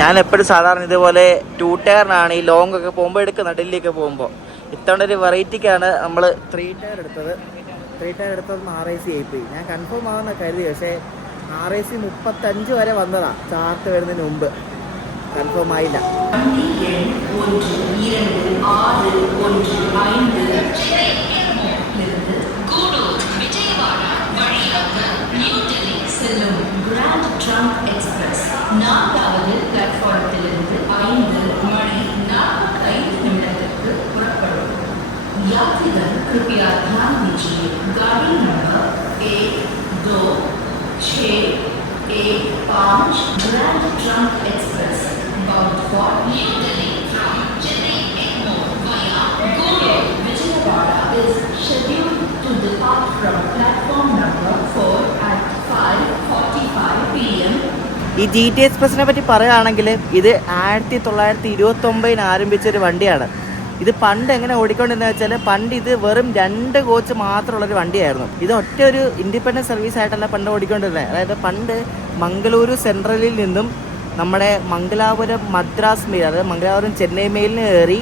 ഞാൻ എപ്പോഴും സാധാരണ ഇതുപോലെ 2 ടയറിനാണ് ഈ ലോങ് ഒക്കെ പോകുമ്പോൾ എടുക്കുന്നത്, ഡൽഹിയൊക്കെ പോകുമ്പോൾ. ഇത്തവണ ഒരു വെറൈറ്റിക്കാണ് നമ്മൾ 3 ടയർ എടുത്തത്. 3 ടയർ എടുത്തത് RAC ആയിപ്പോയി. ഞാൻ കൺഫേം ആവുന്ന കരുതി, പക്ഷേ RAC 35 വരെ വന്നതാണ് ചാർട്ട് വരുന്നതിന് മുമ്പ്. കൺഫേം ആയില്ല. விஜயவாடா வழியாக நியூ டெல்லி செல்லும் கிராண்ட் 4வது பிளாட்ஃபார்மத்திலிருந்து 5:45 புறப்படும். यात्रीगण कृपया ध्यान दीजिए, गाड़ी number 1, 2, 6, 1, 5 grand trunk express bound for New Delhi from Chennai Egmore via Guru Vijayawada is scheduled to depart from platform number 4 at 5:45 p.m. ഈ ജി ടി എക്സ്പ്രസിനെ പറ്റി പറയുകയാണെങ്കിൽ ഇത് 1929 ആരംഭിച്ചൊരു വണ്ടിയാണ്. ഇത് പണ്ട് എങ്ങനെ ഓടിക്കൊണ്ടിരുന്നത് വെച്ചാൽ പണ്ട് ഇത് വെറും 2 കോച്ച് മാത്രമുള്ളൊരു വണ്ടിയായിരുന്നു. ഇത് ഒറ്റ ഒരു ഇൻഡിപെൻഡൻറ്റ് സർവീസ് ആയിട്ടല്ല പണ്ട് ഓടിക്കൊണ്ടിരുന്നത്. അതായത് പണ്ട് മംഗളൂരു സെൻട്രലിൽ നിന്നും നമ്മുടെ മംഗലാപുരം മദ്രാസ് മെയിൽ, അതായത് മംഗലാപുരം ചെന്നൈ മെയിലിന് കയറി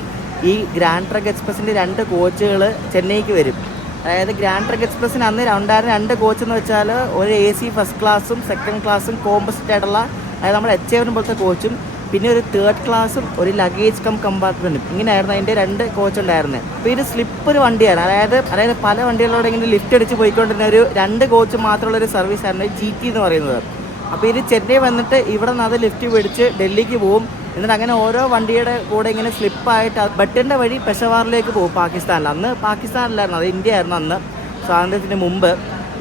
ഈ ഗ്രാൻഡ് ട്രങ്ക് എക്സ്പ്രസിൻ്റെ 2 കോച്ചുകൾ ചെന്നൈക്ക് വരും. അതായത് ഗ്രാൻഡ് ട്രങ്ക് എക്സ്പ്രസ്സിന് അന്ന് ഉണ്ടായിരുന്ന 2 കോച്ച് എന്ന് വെച്ചാൽ ഒരു AC ഫസ്റ്റ് ക്ലാസ്സും സെക്കൻഡ് ക്ലാസ്സും കോമ്പസിറ്റ് ആയിട്ടുള്ള, അതായത് നമ്മുടെ HF പോലത്തെ കോച്ചും പിന്നെ ഒരു 3rd ക്ലാസ്സും ഒരു ലഗേജ് കമ്പാർട്ട്മെൻറ്റും, ഇങ്ങനെയായിരുന്നു അതിൻ്റെ 2 കോച്ച് ഉണ്ടായിരുന്നത്. അപ്പോൾ ഇത് സ്ലിപ്പർ വണ്ടിയാണ്. അതായത് പല വണ്ടികളോട് ഇങ്ങനെ ലിഫ്റ്റ് അടിച്ച് പോയിക്കൊണ്ടിരുന്ന ഒരു 2 കോച്ച് മാത്രമുള്ളൊരു സർവീസായിരുന്നു GT എന്ന് പറയുന്നത്. അപ്പോൾ ഇത് ചെന്നൈ വന്നിട്ട് ഇവിടെ നിന്ന് അത് ലിഫ്റ്റ് പിടിച്ച് ഡൽഹിക്ക് പോകും. എന്നിട്ട് അങ്ങനെ ഓരോ വണ്ടിയുടെ കൂടെ ഇങ്ങനെ സ്ലിപ്പായിട്ട് ബട്ടൻ്റെ വഴി പെഷവാറിലേക്ക് പോകും പാകിസ്ഥാനിൽ. അന്ന് പാകിസ്ഥാനിലായിരുന്നു, അത് ഇന്ത്യ ആയിരുന്നു അന്ന് സ്വാതന്ത്ര്യത്തിന് മുമ്പ്.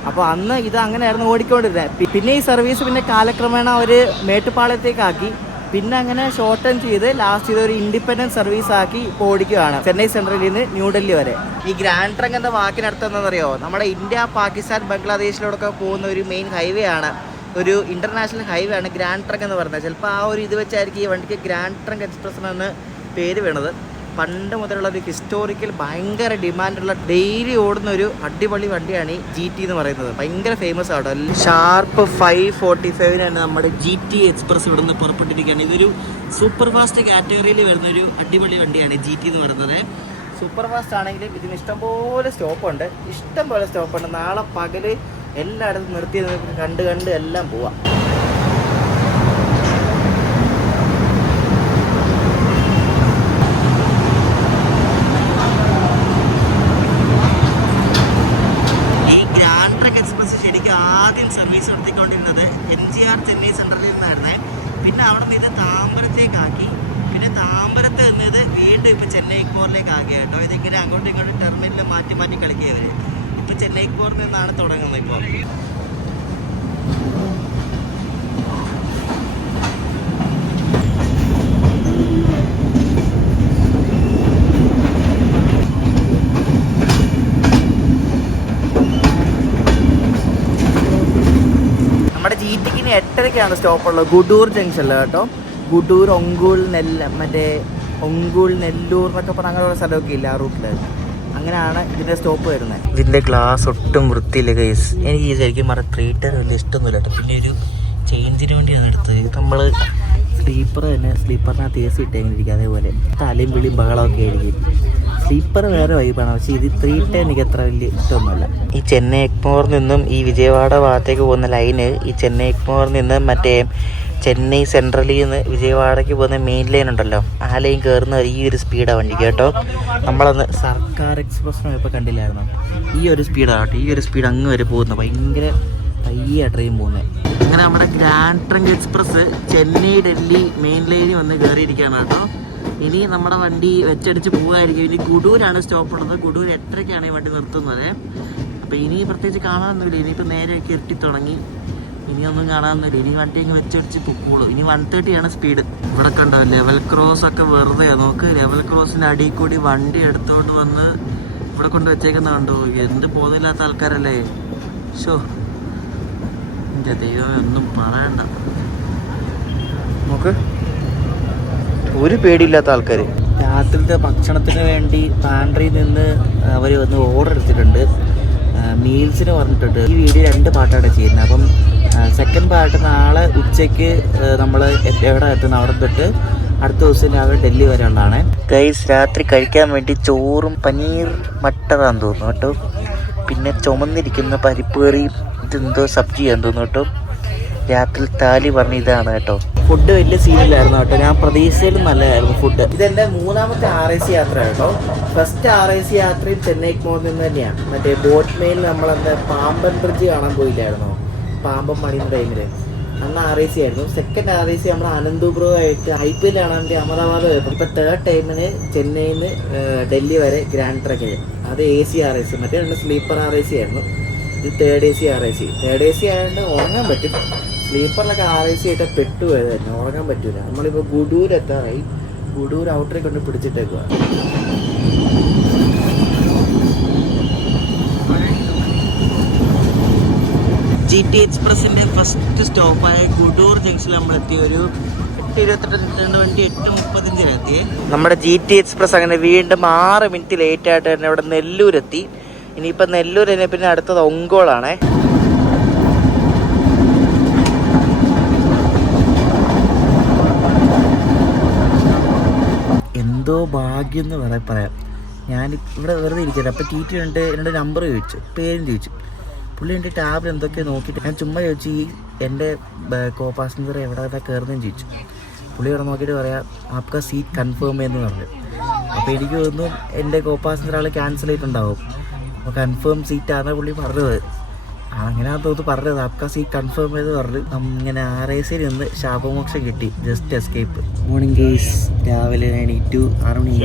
അപ്പോൾ അന്ന് ഇത് അങ്ങനെയായിരുന്നു ഓടിക്കൊണ്ടിരുന്നത്. പിന്നെ ഈ സർവീസ് പിന്നെ കാലക്രമേണ അവർ മേട്ടുപ്പാളയത്തേക്കാക്കി. പിന്നെ അങ്ങനെ ഷോർട്ടൺ ചെയ്ത് ലാസ്റ്റ് ഇതൊരു ഇൻഡിപെൻഡൻറ്റ് സർവീസ് ആക്കി ഇപ്പോൾ ഓടിക്കുകയാണ് ചെന്നൈ സെൻട്രലിൽ നിന്ന് ന്യൂഡൽഹി വരെ. ഈ ഗ്രാൻഡ് ട്രങ്ക് എന്ന വാക്കിനർത്ഥം എന്താണെന്നറിയോ? നമ്മുടെ ഇന്ത്യ പാകിസ്ഥാൻ ബംഗ്ലാദേശിലൂടെയൊക്കെ പോകുന്ന ഒരു മെയിൻ ഹൈവേ ആണ്, ഒരു ഇൻ്റർനാഷണൽ ഹൈവേ ആണ് ഗ്രാൻഡ് ട്രങ്ക് എന്ന് പറയുന്നത്. ചിലപ്പോൾ ആ ഒരു ഇത് വെച്ചായിരിക്കും ഈ വണ്ടിക്ക് ഗ്രാൻഡ് ട്രങ്ക് എക്സ്പ്രസ് എന്ന് പേര് വീണത്. പണ്ട് മുതലുള്ള ഒരു ഹിസ്റ്റോറിക്കൽ ഭയങ്കര ഡിമാൻഡുള്ള ഡെയിലി ഓടുന്ന ഒരു അടിപൊളി വണ്ടിയാണ് ഈ GT എന്ന് പറയുന്നത്. ഭയങ്കര ഫേമസ് ആട്ടോ. ഷാർപ്പ് 5:45 നമ്മുടെ GT എക്സ്പ്രസ് ഇവിടെ നിന്ന് പുറപ്പെട്ടിരിക്കുകയാണ്. ഇതൊരു സൂപ്പർ ഫാസ്റ്റ് കാറ്റഗറിയിൽ വരുന്നൊരു അടിപൊളി വണ്ടിയാണ് GT എന്ന് പറയുന്നത്. സൂപ്പർ ഫാസ്റ്റ് ആണെങ്കിലും ഇതിന് ഇഷ്ടംപോലെ സ്റ്റോപ്പുണ്ട്. നാളെ പകൽ എല്ലായിടത്തും നിർത്തി കണ്ട് എല്ലാം പോവാം. ആദ്യം സർവീസ് നടത്തിക്കൊണ്ടിരുന്നത് MGR ചെന്നൈ സെൻട്രലിൽ നിന്നായിരുന്നേ. പിന്നെ അവിടെ നിന്ന് താമ്പരത്തേക്കാക്കി. പിന്നെ താമ്പരത്ത് നിന്നത് വീണ്ടും ഇപ്പോൾ ചെന്നൈ എഗ്മോറിലേക്ക് ആക്കി കേട്ടോ. ഇതിങ്ങനെ അങ്ങോട്ടും ഇങ്ങോട്ടും ടെർമിനൽ മാറ്റി കളിക്കുകയവർ. ഇപ്പോൾ ചെന്നൈ എഗ്മോറിൽ നിന്നാണ് തുടങ്ങുന്നത്. ഇപ്പോൾ നമ്മുടെ GTക്ക് 8:30 സ്റ്റോപ്പുള്ളത് ഗുഡൂർ ജംഗ്ഷനിൽ കേട്ടോ. ഗുഡൂർ, ഒങ്കൂൾ, ഒങ്കൂൾ, നെല്ലൂർ എന്നൊക്കെ പറഞ്ഞ അങ്ങനെയുള്ള സ്ഥലമൊക്കെ ഇല്ല ആ റൂട്ടിൽ. അങ്ങനെയാണ് ഇതിൻ്റെ സ്റ്റോപ്പ് വരുന്നത്. ഇതിൻ്റെ ഗ്ലാസ് ഒട്ടും വൃത്തിയില്ല ഗൈസ്. എനിക്ക് ശരിക്കും പറഞ്ഞാൽ 3 ടയർ വലിയ ഇഷ്ടമൊന്നുമില്ല കേട്ടോ. പിന്നെ ഒരു ചേഞ്ചിന് വേണ്ടിയാണ് എടുത്തത്. ഇത് നമ്മൾ സ്ലീപ്പറിനകത്ത് AC ഇട്ടേങ്ങിരിക്കും. അതേപോലെ തലയും വിളിയും ബഹളമൊക്കെ ആയിരിക്കും. സ്ലീപ്പർ വേറെ വൈബാണ്, പക്ഷേ ഇത് 3 ടയർ എനിക്ക് അത്ര വലിയ ഇഷ്ടമൊന്നുമല്ല. ഈ ചെന്നൈ എഗ്മോറിൽ നിന്നും ഈ വിജയവാഡ ഭാഗത്തേക്ക് പോകുന്ന ലൈന്, ഈ ചെന്നൈ എഗ്മോറിൽ നിന്ന് മറ്റേ ചെന്നൈ സെൻട്രലിൽ നിന്ന് വിജയവാഡയ്ക്ക് പോകുന്ന മെയിൻ ലൈൻ ഉണ്ടല്ലോ, ആ ലൈൻ കയറുന്ന ഈ ഒരു സ്പീഡാണ് വണ്ടി കേട്ടോ. നമ്മളന്ന് സർക്കാർ എക്സ്പ്രസ്സിന് ഇപ്പോൾ കണ്ടില്ലായിരുന്നു, ഈ ഒരു സ്പീഡാണ്. ഈ ഒരു സ്പീഡ് അങ്ങ് വരെ പോകുന്നത്, ഭയങ്കര പയ്യ ട്രെയിൻ പോകുന്നത്. അങ്ങനെ നമ്മുടെ grand trunk express Chennai Delhi main ലൈനിൽ വന്ന് കയറിയിരിക്കുകയാണ് കേട്ടോ. ഇനി നമ്മുടെ വണ്ടി വെച്ചടിച്ച് പോവുമായിരിക്കും. ഇനി ഗുഡൂരാണ് സ്റ്റോപ്പുള്ളത്. ഗുഡൂർ 8:30 ഈ വണ്ടി നിർത്തുന്നത്. അപ്പോൾ ഇനി പ്രത്യേകിച്ച് കാണാനൊന്നുമില്ല. ഇനിയിപ്പോൾ നേരെയൊക്കെ ഇരുട്ടി തുടങ്ങി. ഇനിയൊന്നും കാണാനൊന്നുമില്ല. ഇനി വണ്ടി ഇങ്ങനെ വെച്ചടിച്ച് പൊക്കോളൂ. ഇനി 130 സ്പീഡ്. ഇവിടെ കണ്ടോ ലെവൽ ക്രോസ് ഒക്കെ വെറുതെ നോക്ക്. ലെവൽ ക്രോസിൻ്റെ അടിയിൽ കൂടി വണ്ടി എടുത്തോണ്ട് വന്ന് ഇവിടെ കൊണ്ട് വെച്ചേക്കുന്ന കണ്ടോ. എന്ത് ബോധമില്ലാത്ത ആൾക്കാരല്ലേ. ഷോ എൻ്റെ ദൈവമേ, ഒന്നും പറയണ്ട. നോക്ക്, ഒരു പേടിയില്ലാത്ത ആൾക്കാർ. രാത്രിത്തെ ഭക്ഷണത്തിന് വേണ്ടി പാൻട്രിയിൽ നിന്ന് അവർ വന്ന് ഓർഡർ എടുത്തിട്ടുണ്ട്. മീൽസിന് പറഞ്ഞിട്ടുണ്ട്. ഈ വീഡിയോ 2 പാർട്ടാണ് ചെയ്യുന്നത്. അപ്പം സെക്കൻഡ് പാർട്ട് നാളെ ഉച്ചയ്ക്ക് നമ്മൾ എവിടെ എത്തുന്ന അവിടെ തൊട്ട് അടുത്ത ദിവസം രാവിലെ ഡൽഹി വരെ ഉള്ളതാണ്. ഗൈസ്, രാത്രി കഴിക്കാൻ വേണ്ടി ചോറും പനീർ മട്ടറാന്ന് തോന്നുന്നു കേട്ടോ. പിന്നെ ചുമന്നിരിക്കുന്ന പരിപ്പ് കറിയും ഇതെന്തോ സബ്ജിയാന്ന് തോന്നുന്നു കേട്ടോ. രാത്രി താലി പറഞ്ഞ ഇതാണ് കേട്ടോ. ഫുഡ് വലിയ സീനില്ലായിരുന്നു കേട്ടോ. ഞാൻ പ്രതീക്ഷയിലും നല്ലതായിരുന്നു ഫുഡ്. ഇതെൻ്റെ 3ാമത്തെ RIC യാത്ര കേട്ടോ. ഫസ്റ്റ് RIC യാത്രയും ചെന്നൈ എഗ്മോറിൽ നിന്ന് തന്നെയാണ്. മറ്റേ ബോട്ട് മെയിൽ നമ്മളെന്താ പാമ്പൻ ബ്രിഡ്ജ് കാണാൻ പോയില്ലായിരുന്നോ, പാമ്പൻ മണിയുടെ ടൈമിൽ. അന്ന് RAC ആയിരുന്നു. സെക്കൻഡ് RAC നമ്മൾ അനന്തു ബ്രോ ആയിട്ട് IPL കാണാൻ വേണ്ടി അഹമ്മദാബാദ് പോയപ്പോൾ ഇപ്പം തേർഡ് ടൈമിന് ചെന്നൈയിൽ നിന്ന് ഡൽഹി വരെ ഗ്രാൻഡ് ട്രക്ക്. അത് AC RAC, മറ്റേ രണ്ട് സ്ലീപ്പർ RAC ആയിരുന്നു. ഇത് third AC RAC. Third AC ആയതുകൊണ്ട് ഉറങ്ങാൻ പറ്റും. സ്ലീപ്പറിലൊക്കെ RAC ആയിട്ട് പെട്ടുപോയത് തന്നെ, ഉറങ്ങാൻ പറ്റൂല. നമ്മളിപ്പോൾ ഗുഡൂർ എത്താറായി. ഗുഡൂർ ഔട്ടറിൽ കൊണ്ട് പിടിച്ചിട്ടേക്കുക. GT എക്സ്പ്രസിന്റെ ഫസ്റ്റ് സ്റ്റോപ്പായ ഗുഡൂർ ജംഗ്ഷനിൽ നമ്മൾ എത്തിയ ഒരു 8:28 എത്തിയേ. നമ്മുടെ GT എക്സ്പ്രസ് അങ്ങനെ വീണ്ടും 6 മിനിറ്റ് ലേറ്റ് ആയിട്ട് തന്നെ ഇവിടെ നെല്ലൂർ എത്തി. ഇനിയിപ്പോൾ നെല്ലൂർ തന്നെ പിന്നെ അടുത്തത് ഒങ്കോളാണേ. എന്തോ ഭാഗ്യം എന്ന് പറയാം. ഞാൻ ഇവിടെ വെറുതെ ഇരിക്കട്ടെ. അപ്പോൾ TT എന്നോട് നമ്പർ ചോദിച്ചു, പേരും ചോദിച്ചു. പുള്ളി എൻ്റെ ടാബിൽ എന്തൊക്കെയോ നോക്കിയിട്ട് ഞാൻ ചുമ്മാ ചോദിച്ചു ഈ എൻ്റെ കോ പാസഞ്ചർ എവിടെ കയറുന്നതെന്ന് ചോദിച്ചു. പുള്ളി ഇവിടെ നോക്കിയിട്ട് പറയാം ആപ്കാ സീറ്റ് കൺഫേം എന്ന് പറഞ്ഞു. അപ്പോൾ എനിക്ക് തോന്നുന്നു എൻ്റെ കോ പാസഞ്ചർ ആൾ ക്യാൻസൽ ചെയ്തിട്ടുണ്ടാവും. അപ്പോൾ കൺഫേം സീറ്റാണ് പുള്ളി പറഞ്ഞത്. അങ്ങനെയാണെന്ന് തോന്നുന്നു പറഞ്ഞത്. ആപ്കാ സീറ്റ് കൺഫേം എന്ന് പറഞ്ഞു. ഇങ്ങനെ RAC നിന്ന് ശാപമോക്ഷം കിട്ടി. Just escape. മോർണിംഗ് ഗേസ്, രാവിലെ എണീറ്റു 6 മണി.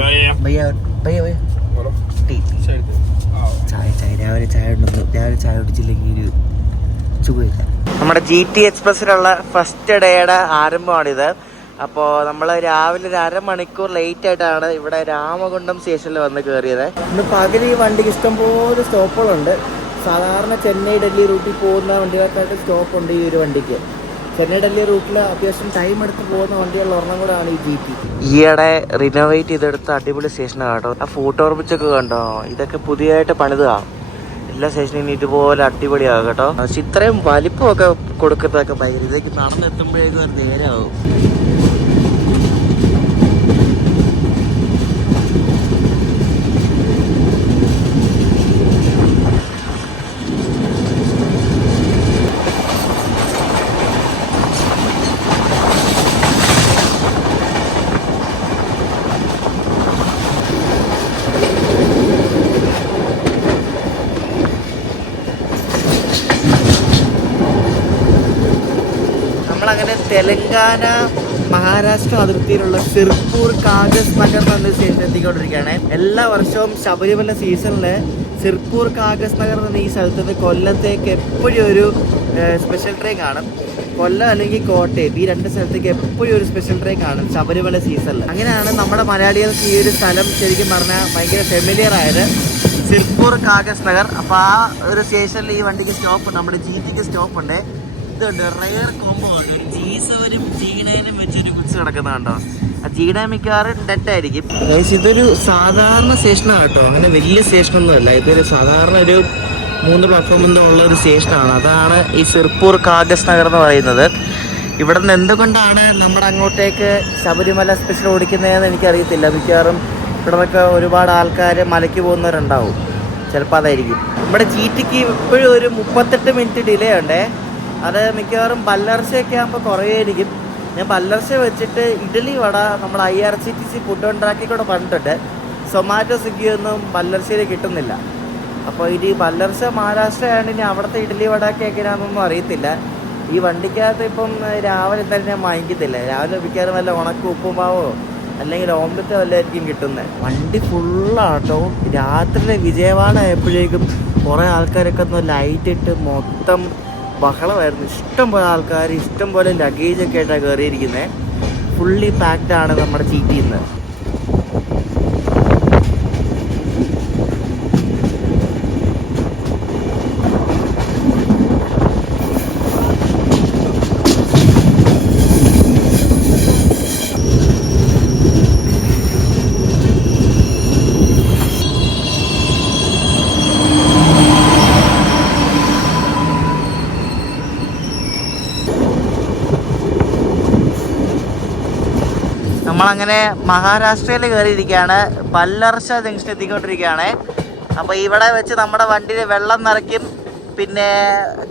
രാവിലെ ചായ കുടിച്ചില്ലെങ്കിൽ ഒരു സുഖമില്ല. നമ്മുടെ GT എക്സ്പ്രസ്സിലുള്ള ഫസ്റ്റ് ഡേയുടെ ആരംഭമാണിത്. അപ്പോൾ നമ്മൾ രാവിലെ ഒരു അരമണിക്കൂർ ലേറ്റ് ആയിട്ടാണ് ഇവിടെ രാമകുണ്ടം സ്റ്റേഷനിൽ വന്ന് കയറിയത്. ഇന്ന് പകൽ ഈ വണ്ടിക്ക് ഇഷ്ടംപോലെ സ്റ്റോപ്പുകളുണ്ട്. സാധാരണ ചെന്നൈ ഡൽഹി റൂട്ടിൽ പോകുന്ന വണ്ടികൾക്കായിട്ട് സ്റ്റോപ്പുണ്ട് ഈ ഒരു വണ്ടിക്ക്. ചെന്നൈ ഡൽഹി റൂട്ടിൽ അത്യാവശ്യം ടൈം എടുത്ത് പോകുന്ന വണ്ടികളുടെ ഒരെണ്ണം കൂടെയാണ് ഈ GT. ഈയിടെ റിനോവേറ്റ് ചെയ്തെടുത്ത അടിപൊളി സ്റ്റേഷനാണ് കേട്ടോ. ആ ഫൂട്ട് ഓർമ്മിച്ചൊക്കെ കണ്ടോ, ഇതൊക്കെ പുതിയതായിട്ട് പണിതാണ്. എല്ലാ സ്റ്റേഷനും ഇതുപോലെ അടിപൊളിയാകും കേട്ടോ. പക്ഷെ ഇത്രയും വലിപ്പമൊക്കെ കൊടുക്കുന്നതൊക്കെ ഭയങ്കര, ഇതൊക്കെ നടന്നെത്തുമ്പോഴേക്കും ഒരു നേരമാവും. നമ്മളങ്ങനെ തെലങ്കാന മഹാരാഷ്ട്ര അതിർത്തിയിലുള്ള സിർപൂർ കാഗസ് നഗർ എന്ന സ്റ്റേഷൻ എത്തിക്കൊണ്ടിരിക്കുകയാണ്. എല്ലാ വർഷവും ശബരിമല സീസണിൽ സിർപൂർ കാഗസ് നഗർ എന്ന ഈ സ്ഥലത്ത് നിന്ന് കൊല്ലത്തേക്ക് എപ്പോഴും ഒരു സ്പെഷ്യൽ ട്രെയിൻ കാണും. കൊല്ലം അല്ലെങ്കിൽ കോട്ടയം, ഈ രണ്ട് സ്ഥലത്തേക്ക് എപ്പോഴും ഒരു സ്പെഷ്യൽ ട്രെയിൻ കാണും ശബരിമല സീസണിൽ. അങ്ങനെയാണ് നമ്മുടെ മലയാളികൾക്ക് ഈ ഒരു സ്ഥലം ശരിക്കും പറഞ്ഞാൽ ഭയങ്കര ഫെമിലിയർ ആയത്, സിർപൂർ കാഗസ് നഗർ. അപ്പോൾ ആ ഒരു സ്റ്റേഷനിൽ ഈ വണ്ടിക്ക് സ്റ്റോപ്പുണ്ട്, നമ്മുടെ GTക്ക് സ്റ്റോപ്പുണ്ട്. ഇതുണ്ട് റെയർ കോംബോ ആണ്. ഒരു G7 G9 വെച്ചൊരു കുച്ച് കിടക്കുന്നതുണ്ടോ. ആ G9 മിക്കവാറും ഡെഡ് ആയിരിക്കും. ഇതൊരു സാധാരണ സ്റ്റേഷനാണ് കേട്ടോ, അങ്ങനെ വലിയ സ്റ്റേഷനൊന്നുമല്ല. ഇതൊരു സാധാരണ ഒരു 3 പ്ലാറ്റ്ഫോമിൻ്റെ ഉള്ള ഒരു സ്റ്റേഷനാണ്. അതാണ് ഈ സിർപൂർ കാഗസ് നഗർ എന്ന് പറയുന്നത്. ഇവിടെ നിന്ന് എന്തുകൊണ്ടാണ് നമ്മുടെ അങ്ങോട്ടേക്ക് ശബരിമല സ്പെഷ്യൽ ഓടിക്കുന്നതെന്ന് എനിക്കറിയത്തില്ല. മിക്കവാറും ഇവിടെ നിന്നൊക്കെ ഒരുപാട് ആൾക്കാർ മലയ്ക്ക് പോകുന്നവരുണ്ടാവും, ചിലപ്പോൾ അതായിരിക്കും. നമ്മുടെ GTക്ക് ഇപ്പോഴും ഒരു 38 മിനിറ്റ് ഡിലേ ഉണ്ടേ. അത് മിക്കവാറും പല്ലർശയൊക്കെ ആകുമ്പോൾ കുറേയായിരിക്കും. ഞാൻ പല്ലർശ വെച്ചിട്ട് ഇഡ്ഡലി വട നമ്മുടെ IRCTC ഫുഡ് ഓൺ ട്രാക്കിൽ കൂടെ പറഞ്ഞിട്ടുണ്ട്. സൊമാറ്റോ സ്വിഗ്ഗി ഒന്നും പല്ലർശയിൽ കിട്ടുന്നില്ല. അപ്പോൾ ഇത് പല്ലർശ മഹാരാഷ്ട്ര ആയതുകൊണ്ട് ഇനി അവിടുത്തെ ഇഡ്ഡലി വടയൊക്കെ എങ്ങനെയാണെന്നൊന്നും അറിയത്തില്ല. ഈ വണ്ടിക്കകത്ത് ഇപ്പം രാവിലെ എന്തായാലും ഞാൻ വാങ്ങിക്കത്തില്ല. രാവിലെ മിക്കവാറും വല്ല ഉണക്ക ഉപ്പുമാവോ അല്ലെങ്കിൽ ഓംലെറ്റോ വല്ലതായിരിക്കും കിട്ടുന്നത്. വണ്ടി ഫുള്ളാട്ടോ. രാത്രിയിലെ വിജയവാഡ ആയപ്പോഴേക്കും കുറേ ആൾക്കാരൊക്കെ ഒന്ന് ലൈറ്റ് ഇട്ട് മൊത്തം ബഹളമായിരുന്നു. ഇഷ്ടം പോലെ ആൾക്കാർ, ഇഷ്ടം പോലെ ലഗേജൊക്കെ ആയിട്ടാണ് കയറിയിരിക്കുന്നത്. ഫുള്ളി പാക്ഡാണ് നമ്മുടെ GT ഇന്ന്. നമ്മളങ്ങനെ മഹാരാഷ്ട്രയിൽ കയറിയിരിക്കുകയാണ്. പല്ലർശ ജംഗ്ഷൻ എത്തിക്കൊണ്ടിരിക്കുകയാണ്. അപ്പോൾ ഇവിടെ വെച്ച് നമ്മുടെ വണ്ടിയിൽ വെള്ളം നിറയ്ക്കും, പിന്നെ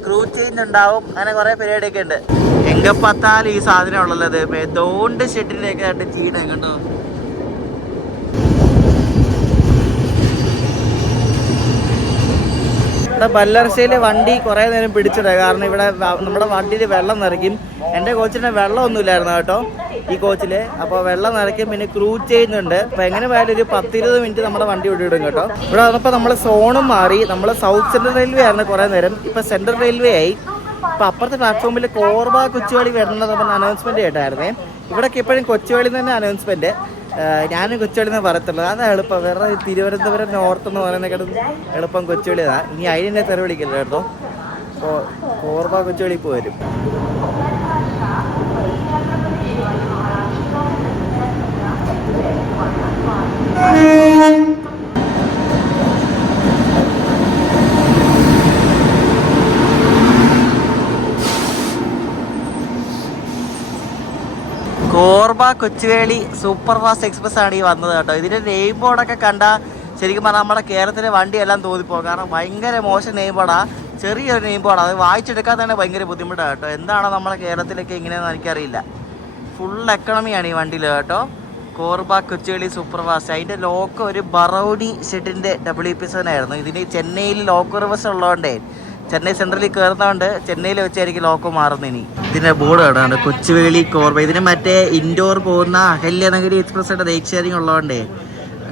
ക്രൂ ചേഞ്ച് ഉണ്ടാവും, അങ്ങനെ കുറേ പരിപാടിയൊക്കെ ഉണ്ട്. എങ്കപ്പത്താൽ ഈ സാധനം ഉള്ളത് ദോണ്ട് ഷെഡിലേക്ക് ആയിട്ട് ചെയ്യണം കേട്ടോ. ഇവിടെ ബല്ലർശയിൽ വണ്ടി കുറേ നേരം പിടിച്ചിടുക. കാരണം ഇവിടെ നമ്മുടെ വണ്ടിയിൽ വെള്ളം നിറയ്ക്കും. എൻ്റെ കോച്ചിന് വെള്ളമൊന്നുമില്ലായിരുന്നു കേട്ടോ ഈ കോച്ചിൽ. അപ്പോൾ വെള്ളം നിറയ്ക്കും, പിന്നെ ക്രൂസ് ചെയ്യുന്നുണ്ട്. അപ്പോൾ എങ്ങനെ പോയാലും ഒരു 10-20 മിനിറ്റ് നമ്മുടെ വണ്ടി വിട്ടിടും കേട്ടോ. ഇവിടെ വന്നപ്പോൾ നമ്മൾ സോണും മാറി. നമ്മൾ സൗത്ത് സെൻട്രൽ റെയിൽവേ ആയിരുന്നു കുറേ നേരം, ഇപ്പോൾ സെൻട്രൽ റെയിൽവേ ആയി. അപ്പോൾ അപ്പുറത്തെ പ്ലാറ്റ്ഫോമിൽ കോർബ കൊച്ചുവേളി വരണമെന്ന് പറഞ്ഞ അനൗൺസ്മെൻറ്റ് കേട്ടായിരുന്നേ. ഇവിടെയൊക്കെ എപ്പോഴും കൊച്ചുവേളി തന്നെ അനൗൺസ്മെൻറ്റ്. ഞാനും കൊച്ചുവേളി എന്ന് പറയത്തുള്ളൂ. അതാണ് എളുപ്പം. വേറെ തിരുവനന്തപുരം നോർത്ത് എന്ന് പറയുന്നതിനെക്കാട്ടും എളുപ്പം കൊച്ചുവേളിയാണ്. ഇനി അതിനെ തെറി വിളിക്കില്ല കേട്ടോ. അപ്പോൾ കോർബ കൊച്ചുവേളി ഇപ്പോൾ വരും. Korba Kochuveli super fast express ആണ് ഈ വന്നത് കേട്ടോ. ഇതിൻ്റെ നെയിം ബോർഡൊക്കെ കണ്ടാൽ ശരിക്കും പറഞ്ഞാൽ നമ്മുടെ കേരളത്തിലെ വണ്ടിയെല്ലാം തോന്നിപ്പോകും. കാരണം ഭയങ്കര മോശം നെയിം ബോർഡാണ്, ചെറിയൊരു നെയിം ബോർഡാണ്. അത് വായിച്ചെടുക്കാൻ തന്നെ ഭയങ്കര ബുദ്ധിമുട്ടാണ് കേട്ടോ. എന്താണോ നമ്മുടെ കേരളത്തിലൊക്കെ ഇങ്ങനെയെന്ന് എനിക്കറിയില്ല. ഫുൾ എക്കണമിയാണ് ഈ വണ്ടിയിൽ കേട്ടോ. Korba Kochuveli super fast. അതിൻ്റെ ലോക്ക് ഒരു ബറോഡി ഷെഡിൻ്റെ WP7 ആയിരുന്നു. ഇതിന് ചെന്നൈയിൽ ലോക്ക് റിവേഴ്സ് ഉള്ളതുകൊണ്ടേ, ചെന്നൈ സെൻട്രലിൽ കയറുന്നതുകൊണ്ട് ചെന്നൈയിൽ വെച്ചായിരിക്കും ലോക്ക് മാറുന്നത്. ഇനി ഇതിൻ്റെ ബോർഡ് കേട്ടോ, കൊച്ചുവേളി കോർബ. ഇതിന് മറ്റേ ഇൻഡോർ പോകുന്ന അഹല്യനഗരി എക്സ്പ്രസിൻ്റെ റേറ്റ് ഷെയറിങ് ഉള്ളതുകൊണ്ടേ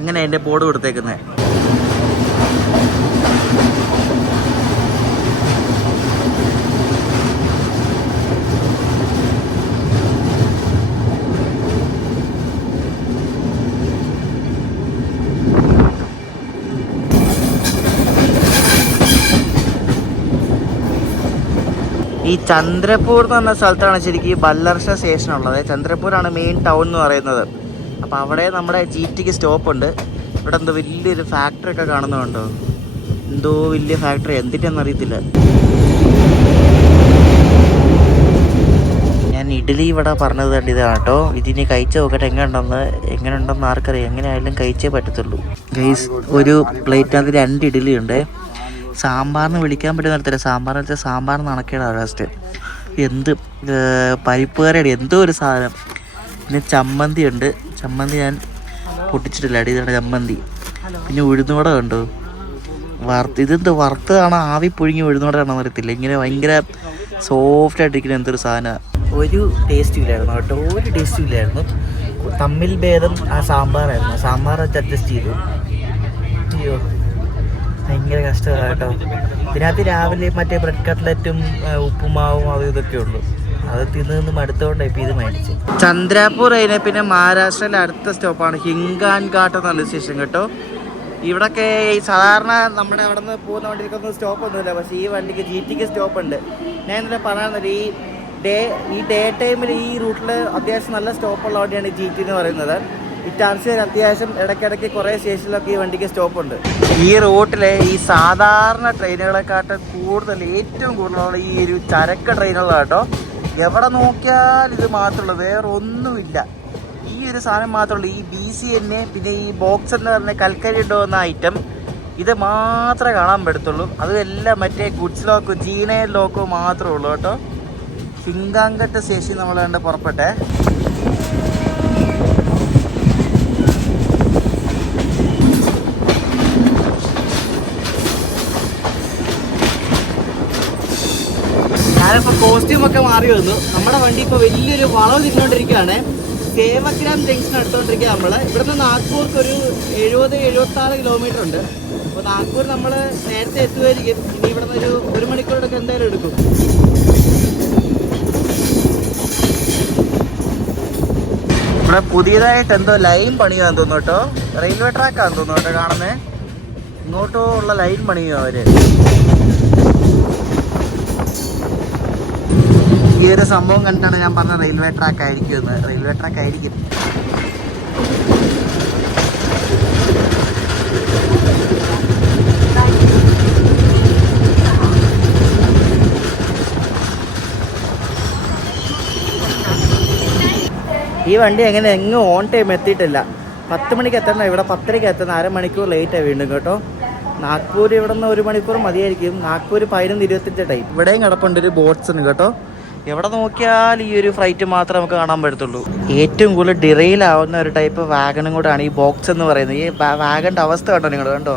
അങ്ങനെ എൻ്റെ ബോർഡ് കൊടുത്തേക്കുന്നത്. ഈ ചന്ദ്രപൂർ എന്ന് പറഞ്ഞ സ്ഥലത്താണ് ശരിക്കും ഈ ബല്ലർഷ സ്റ്റേഷൻ ഉള്ളത്. ചന്ദ്രപൂരാണ് മെയിൻ ടൗൺ എന്ന് പറയുന്നത്. അപ്പോൾ അവിടെ നമ്മുടെ GTക്ക് സ്റ്റോപ്പ് ഉണ്ട്. ഇവിടെ എന്തോ വലിയൊരു ഫാക്ടറി ഒക്കെ കാണുന്നുണ്ടോ, എന്തോ വലിയ ഫാക്ടറി, എന്തിട്ടാന്ന് അറിയത്തില്ല. ഞാൻ ഇഡ്ഡലി ഇവിടെ പറഞ്ഞത് കണ്ട് ഇതാണ് കേട്ടോ. ഇതിന് കഴിച്ച് നോക്കട്ടെ എങ്ങനെ ഉണ്ടെന്ന് ആർക്കറിയാം. എങ്ങനെയായാലും കഴിച്ചേ പറ്റത്തുള്ളൂ ഗൈസ്. ഒരു പ്ലേറ്റിനകത്ത് 2 ഇഡ്ഡലി ഉണ്ട്. സാമ്പാറിന് വിളിക്കാൻ പറ്റുന്ന തരത്തില്ല. സാമ്പാർ വെച്ചാൽ സാമ്പാർ നടക്കേടാണ് ലാസ്റ്റ്. എന്ത് പരിപ്പ് കറിയുടെ എന്തോ ഒരു സാധനം. പിന്നെ ചമ്മന്തി ഉണ്ട്. ചമ്മന്തി ഞാൻ പൊട്ടിച്ചിട്ടില്ല. ഇതാണ് ചമ്മന്തി. പിന്നെ ഉഴുന്നുവട കണ്ടോ, ഇതെന്തോ വറുത്തതാണോ ആവി പുഴുങ്ങി ഉഴുന്നുവടയാണോ അറിയത്തില്ല. ഇങ്ങനെ ഭയങ്കര സോഫ്റ്റ് ആയിട്ടിരിക്കുന്ന എന്തൊരു സാധനമാണ്. ഒരു ടേസ്റ്റും ഇല്ലായിരുന്നു കേട്ടോ, ഒരു ടേസ്റ്റും ഇല്ലായിരുന്നു. തമ്മിൽ ഭേദം ആ സാമ്പാറായിരുന്നു. സാമ്പാർ വെച്ച് അഡ്ജസ്റ്റ് ചെയ്തു. അയ്യോ ഭയങ്കര കഷ്ടമാണ് കേട്ടോ. ഇതിനകത്ത് രാവിലെ മറ്റേ ബ്രെഡ് കട്ട്ലറ്റും ഉപ്പുമാവും അതും ഇതൊക്കെ ഉള്ളൂ. അത് തിന്ന് മടുത്തോണ്ടായി ഇപ്പം ഇത് മേടിച്ച്. ചന്ദ്രാപൂർ കഴിഞ്ഞാൽ പിന്നെ മഹാരാഷ്ട്രയിലെ അടുത്ത സ്റ്റോപ്പാണ് ഹിംഗാൻഘാട്ട് എന്നുള്ള സ്റ്റേഷൻ കേട്ടോ. ഇവിടൊക്കെ ഈ സാധാരണ നമ്മുടെ അവിടെ നിന്ന് പോകുന്ന വണ്ടിക്കൊന്നും സ്റ്റോപ്പൊന്നുമില്ല. പക്ഷേ ഈ വണ്ടിക്ക് GTക്ക് സ്റ്റോപ്പുണ്ട്. ഞാൻ ഇന്നലെ പറയാറുണ്ട്, ഈ ഡേ ടൈമിൽ ഈ റൂട്ടിൽ അത്യാവശ്യം നല്ല സ്റ്റോപ്പുള്ള വണ്ടിയാണ് GT എന്ന് പറയുന്നത്. ഇറ്റാൻസിൽ അത്യാവശ്യം ഇടയ്ക്കിടയ്ക്ക് കുറേ സ്റ്റേഷനിലൊക്കെ ഈ വണ്ടിക്ക് സ്റ്റോപ്പുണ്ട്. ഈ റൂട്ടിലെ ഈ സാധാരണ ട്രെയിനുകളെക്കാട്ടും ഏറ്റവും കൂടുതലുള്ള ഈ ഒരു ചരക്ക് ട്രെയിനുകളാണ് കേട്ടോ. എവിടെ നോക്കിയാൽ ഇത് മാത്രമുള്ളൂ, വേറെ ഒന്നുമില്ല. ഈ ഒരു സാധനം മാത്രമുള്ളൂ. ഈ BCN പിന്നെ ഈ ബോക്സ് എന്ന് പറഞ്ഞ കൽക്കരി ഇടുന്ന ഐറ്റം, ഇത് മാത്രമേ കാണാൻ പറ്റത്തുള്ളൂ. അതുമെല്ലാം മറ്റേ ഗുഡ്സ് ലോക്കോ ജീനയൽ ലോക്കോ മാത്രമേ ഉള്ളൂ കേട്ടോ. ഹിംഗാൻഘട്ട് സ്റ്റേഷൻ നമ്മൾ കണ്ട് പുറപ്പെട്ടെ. ഞാനിപ്പോൾ കോസ്റ്റ്യൂമൊക്കെ മാറി വന്നു. നമ്മുടെ വണ്ടി ഇപ്പോൾ വലിയൊരു വളവ് തിരിഞ്ഞുകൊണ്ടിരിക്കുകയാണ്. സേവഗ്രാം ജംഗ്ഷൻ എടുത്തുകൊണ്ടിരിക്കുക. നമ്മൾ ഇവിടുന്ന് നാഗ്പൂർക്ക് ഒരു 70-76 കിലോമീറ്റർ ഉണ്ട്. അപ്പോൾ നാഗ്പൂർ നമ്മൾ നേരത്തെ എത്തുമായിരിക്കും. ഇനി ഇവിടെ നിന്ന് ഒരു 1 മണിക്കൂറൊക്കെ എന്തായാലും എടുക്കും. ഇവിടെ പുതിയതായിട്ട് എന്തോ ലൈൻ പണിയാന്ന് തോന്നുന്നു കേട്ടോ. റെയിൽവേ ട്രാക്കാന്ന് തോന്നുന്നു കേട്ടോ കാണുന്നത്. ഇങ്ങോട്ടോ ഉള്ള ലൈൻ പണിയോ അവര്. ഈ ഒരു സംഭവം കണ്ടിട്ടാണ് ഞാൻ പറഞ്ഞ റെയിൽവേ ട്രാക്ക് ആയിരിക്കും എന്ന്. റെയിൽവേ ട്രാക്ക് ആയിരിക്കും. ഈ വണ്ടി എങ്ങും ഓൺ ടൈം എത്തിയിട്ടില്ല. 10 മണിക്ക് എത്തണം. ഇവിടെ 10:30 എത്തുന്ന, അരമണിക്കൂർ ലേറ്റായി വീണ്ടും കേട്ടോ. നാഗ്പൂർ ഇവിടെ നിന്ന് 1 മണിക്കൂർ മതിയായിരിക്കും. നാഗ്പൂർ 11:25 ടൈം. ഇവിടെയും കിടപ്പുണ്ട് ഒരു ബോട്ട്സിന് കേട്ടോ. എവിടെ നോക്കിയാൽ ഈ ഒരു ഫ്ലൈറ്റ് മാത്രമേ നമുക്ക് കാണാൻ പറ്റത്തുള്ളൂ. ഏറ്റവും കൂടുതൽ ഡിറെയിലാവുന്ന ഒരു ടൈപ്പ് വാഗണും കൂടെയാണ് ഈ ബോക്സ് എന്ന് പറയുന്നത്. ഈ വാഗണിൻ്റെ അവസ്ഥ കണ്ടോ നിങ്ങൾ, കണ്ടോ,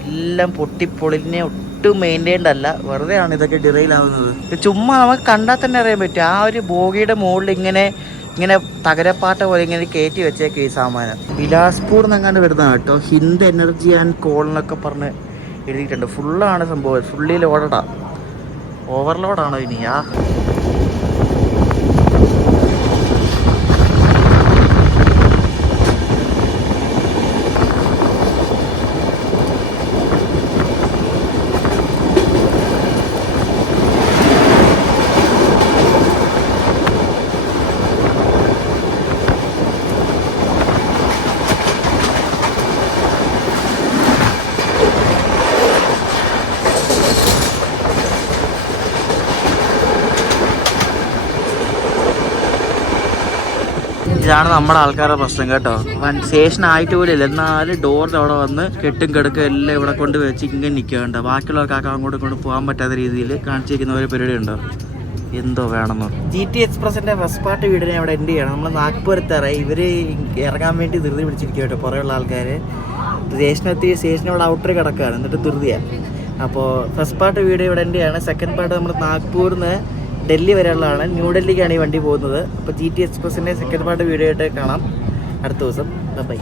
എല്ലാം പൊട്ടിപ്പൊളിഞ്ഞ് ഒട്ടും മെയിൻറ്റൈൻഡ് അല്ല, വെറുതെ ആണ് ഇതൊക്കെ ഡിറെയിൽ ആവുന്നത്. ചുമ്മാ നമുക്ക് കണ്ടാൽ തന്നെ അറിയാൻ പറ്റും, ആ ഒരു ബോഗിയുടെ മുകളിൽ ഇങ്ങനെ തകരപ്പാട്ട പോലെ ഇങ്ങനെ കയറ്റി വെച്ചേക്ക് ഈ സാമാനം. ബിലാസ്പൂർ എന്നങ്ങാണ്ട് വരുന്നതാണ് കേട്ടോ. ഹിന്ദ് എനർജി ആൻഡ് കോൾ എന്നൊക്കെ പറഞ്ഞ് എഴുതിയിട്ടുണ്ട്. ഫുള്ളാണ് സംഭവം, ഫുള്ളി ലോഡാ. ഓവർലോഡാണോ ഇനി? ഇതാണ് നമ്മുടെ ആൾക്കാരുടെ പ്രശ്നം കേട്ടോ. സ്റ്റേഷൻ ആയിട്ട് പോലും ഇല്ല, എന്നാലും ഡോറിൻ്റെ അവിടെ വന്ന് കെട്ടും കിടക്കും എല്ലാം ഇവിടെ കൊണ്ട് വെച്ച് ഇങ്ങനെ നിൽക്കുകയുണ്ട്. ബാക്കിയുള്ളവർക്ക് അങ്ങോട്ടും ഇങ്ങോട്ടും പോകാൻ പറ്റാത്ത രീതിയിൽ കാണിച്ചിരിക്കുന്ന ഒരു പരിപാടി ഉണ്ടോ, എന്തോ വേണമെന്നോ. GT എക്സ്പ്രസിൻ്റെ ഫസ്റ്റ് പാർട്ട് വീടിനെ അവിടെ എൻഡ് ചെയ്യണം. നമ്മൾ നാഗ്പൂരത്തേറെ ഇവർ ഇറങ്ങാൻ വേണ്ടി ധൃതി പിടിച്ചിരിക്കുക കേട്ടോ. കുറേയുള്ള ആൾക്കാർ സ്റ്റേഷനോട് ഔട്ടർ കിടക്കുകയാണ്, എന്നിട്ട് ധൃതിയാണ്. അപ്പോൾ ഫസ്റ്റ് പാർട്ട് വീഡിയോ ഇവിടെ എൻഡ് ചെയ്യാണ്. സെക്കൻഡ് പാർട്ട് നമ്മൾ നാഗ്പൂരിൽ നിന്ന് ഡൽഹി വരെയുള്ളതാണ്. ന്യൂഡൽഹിക്കാണ് ഈ വണ്ടി പോകുന്നത്. അപ്പോൾ GT എക്സ്പ്രസിൻ്റെ സെക്കൻഡ് പാർട്ട് വീഡിയോ ആയിട്ട് കാണാം അടുത്ത ദിവസം. ബൈ.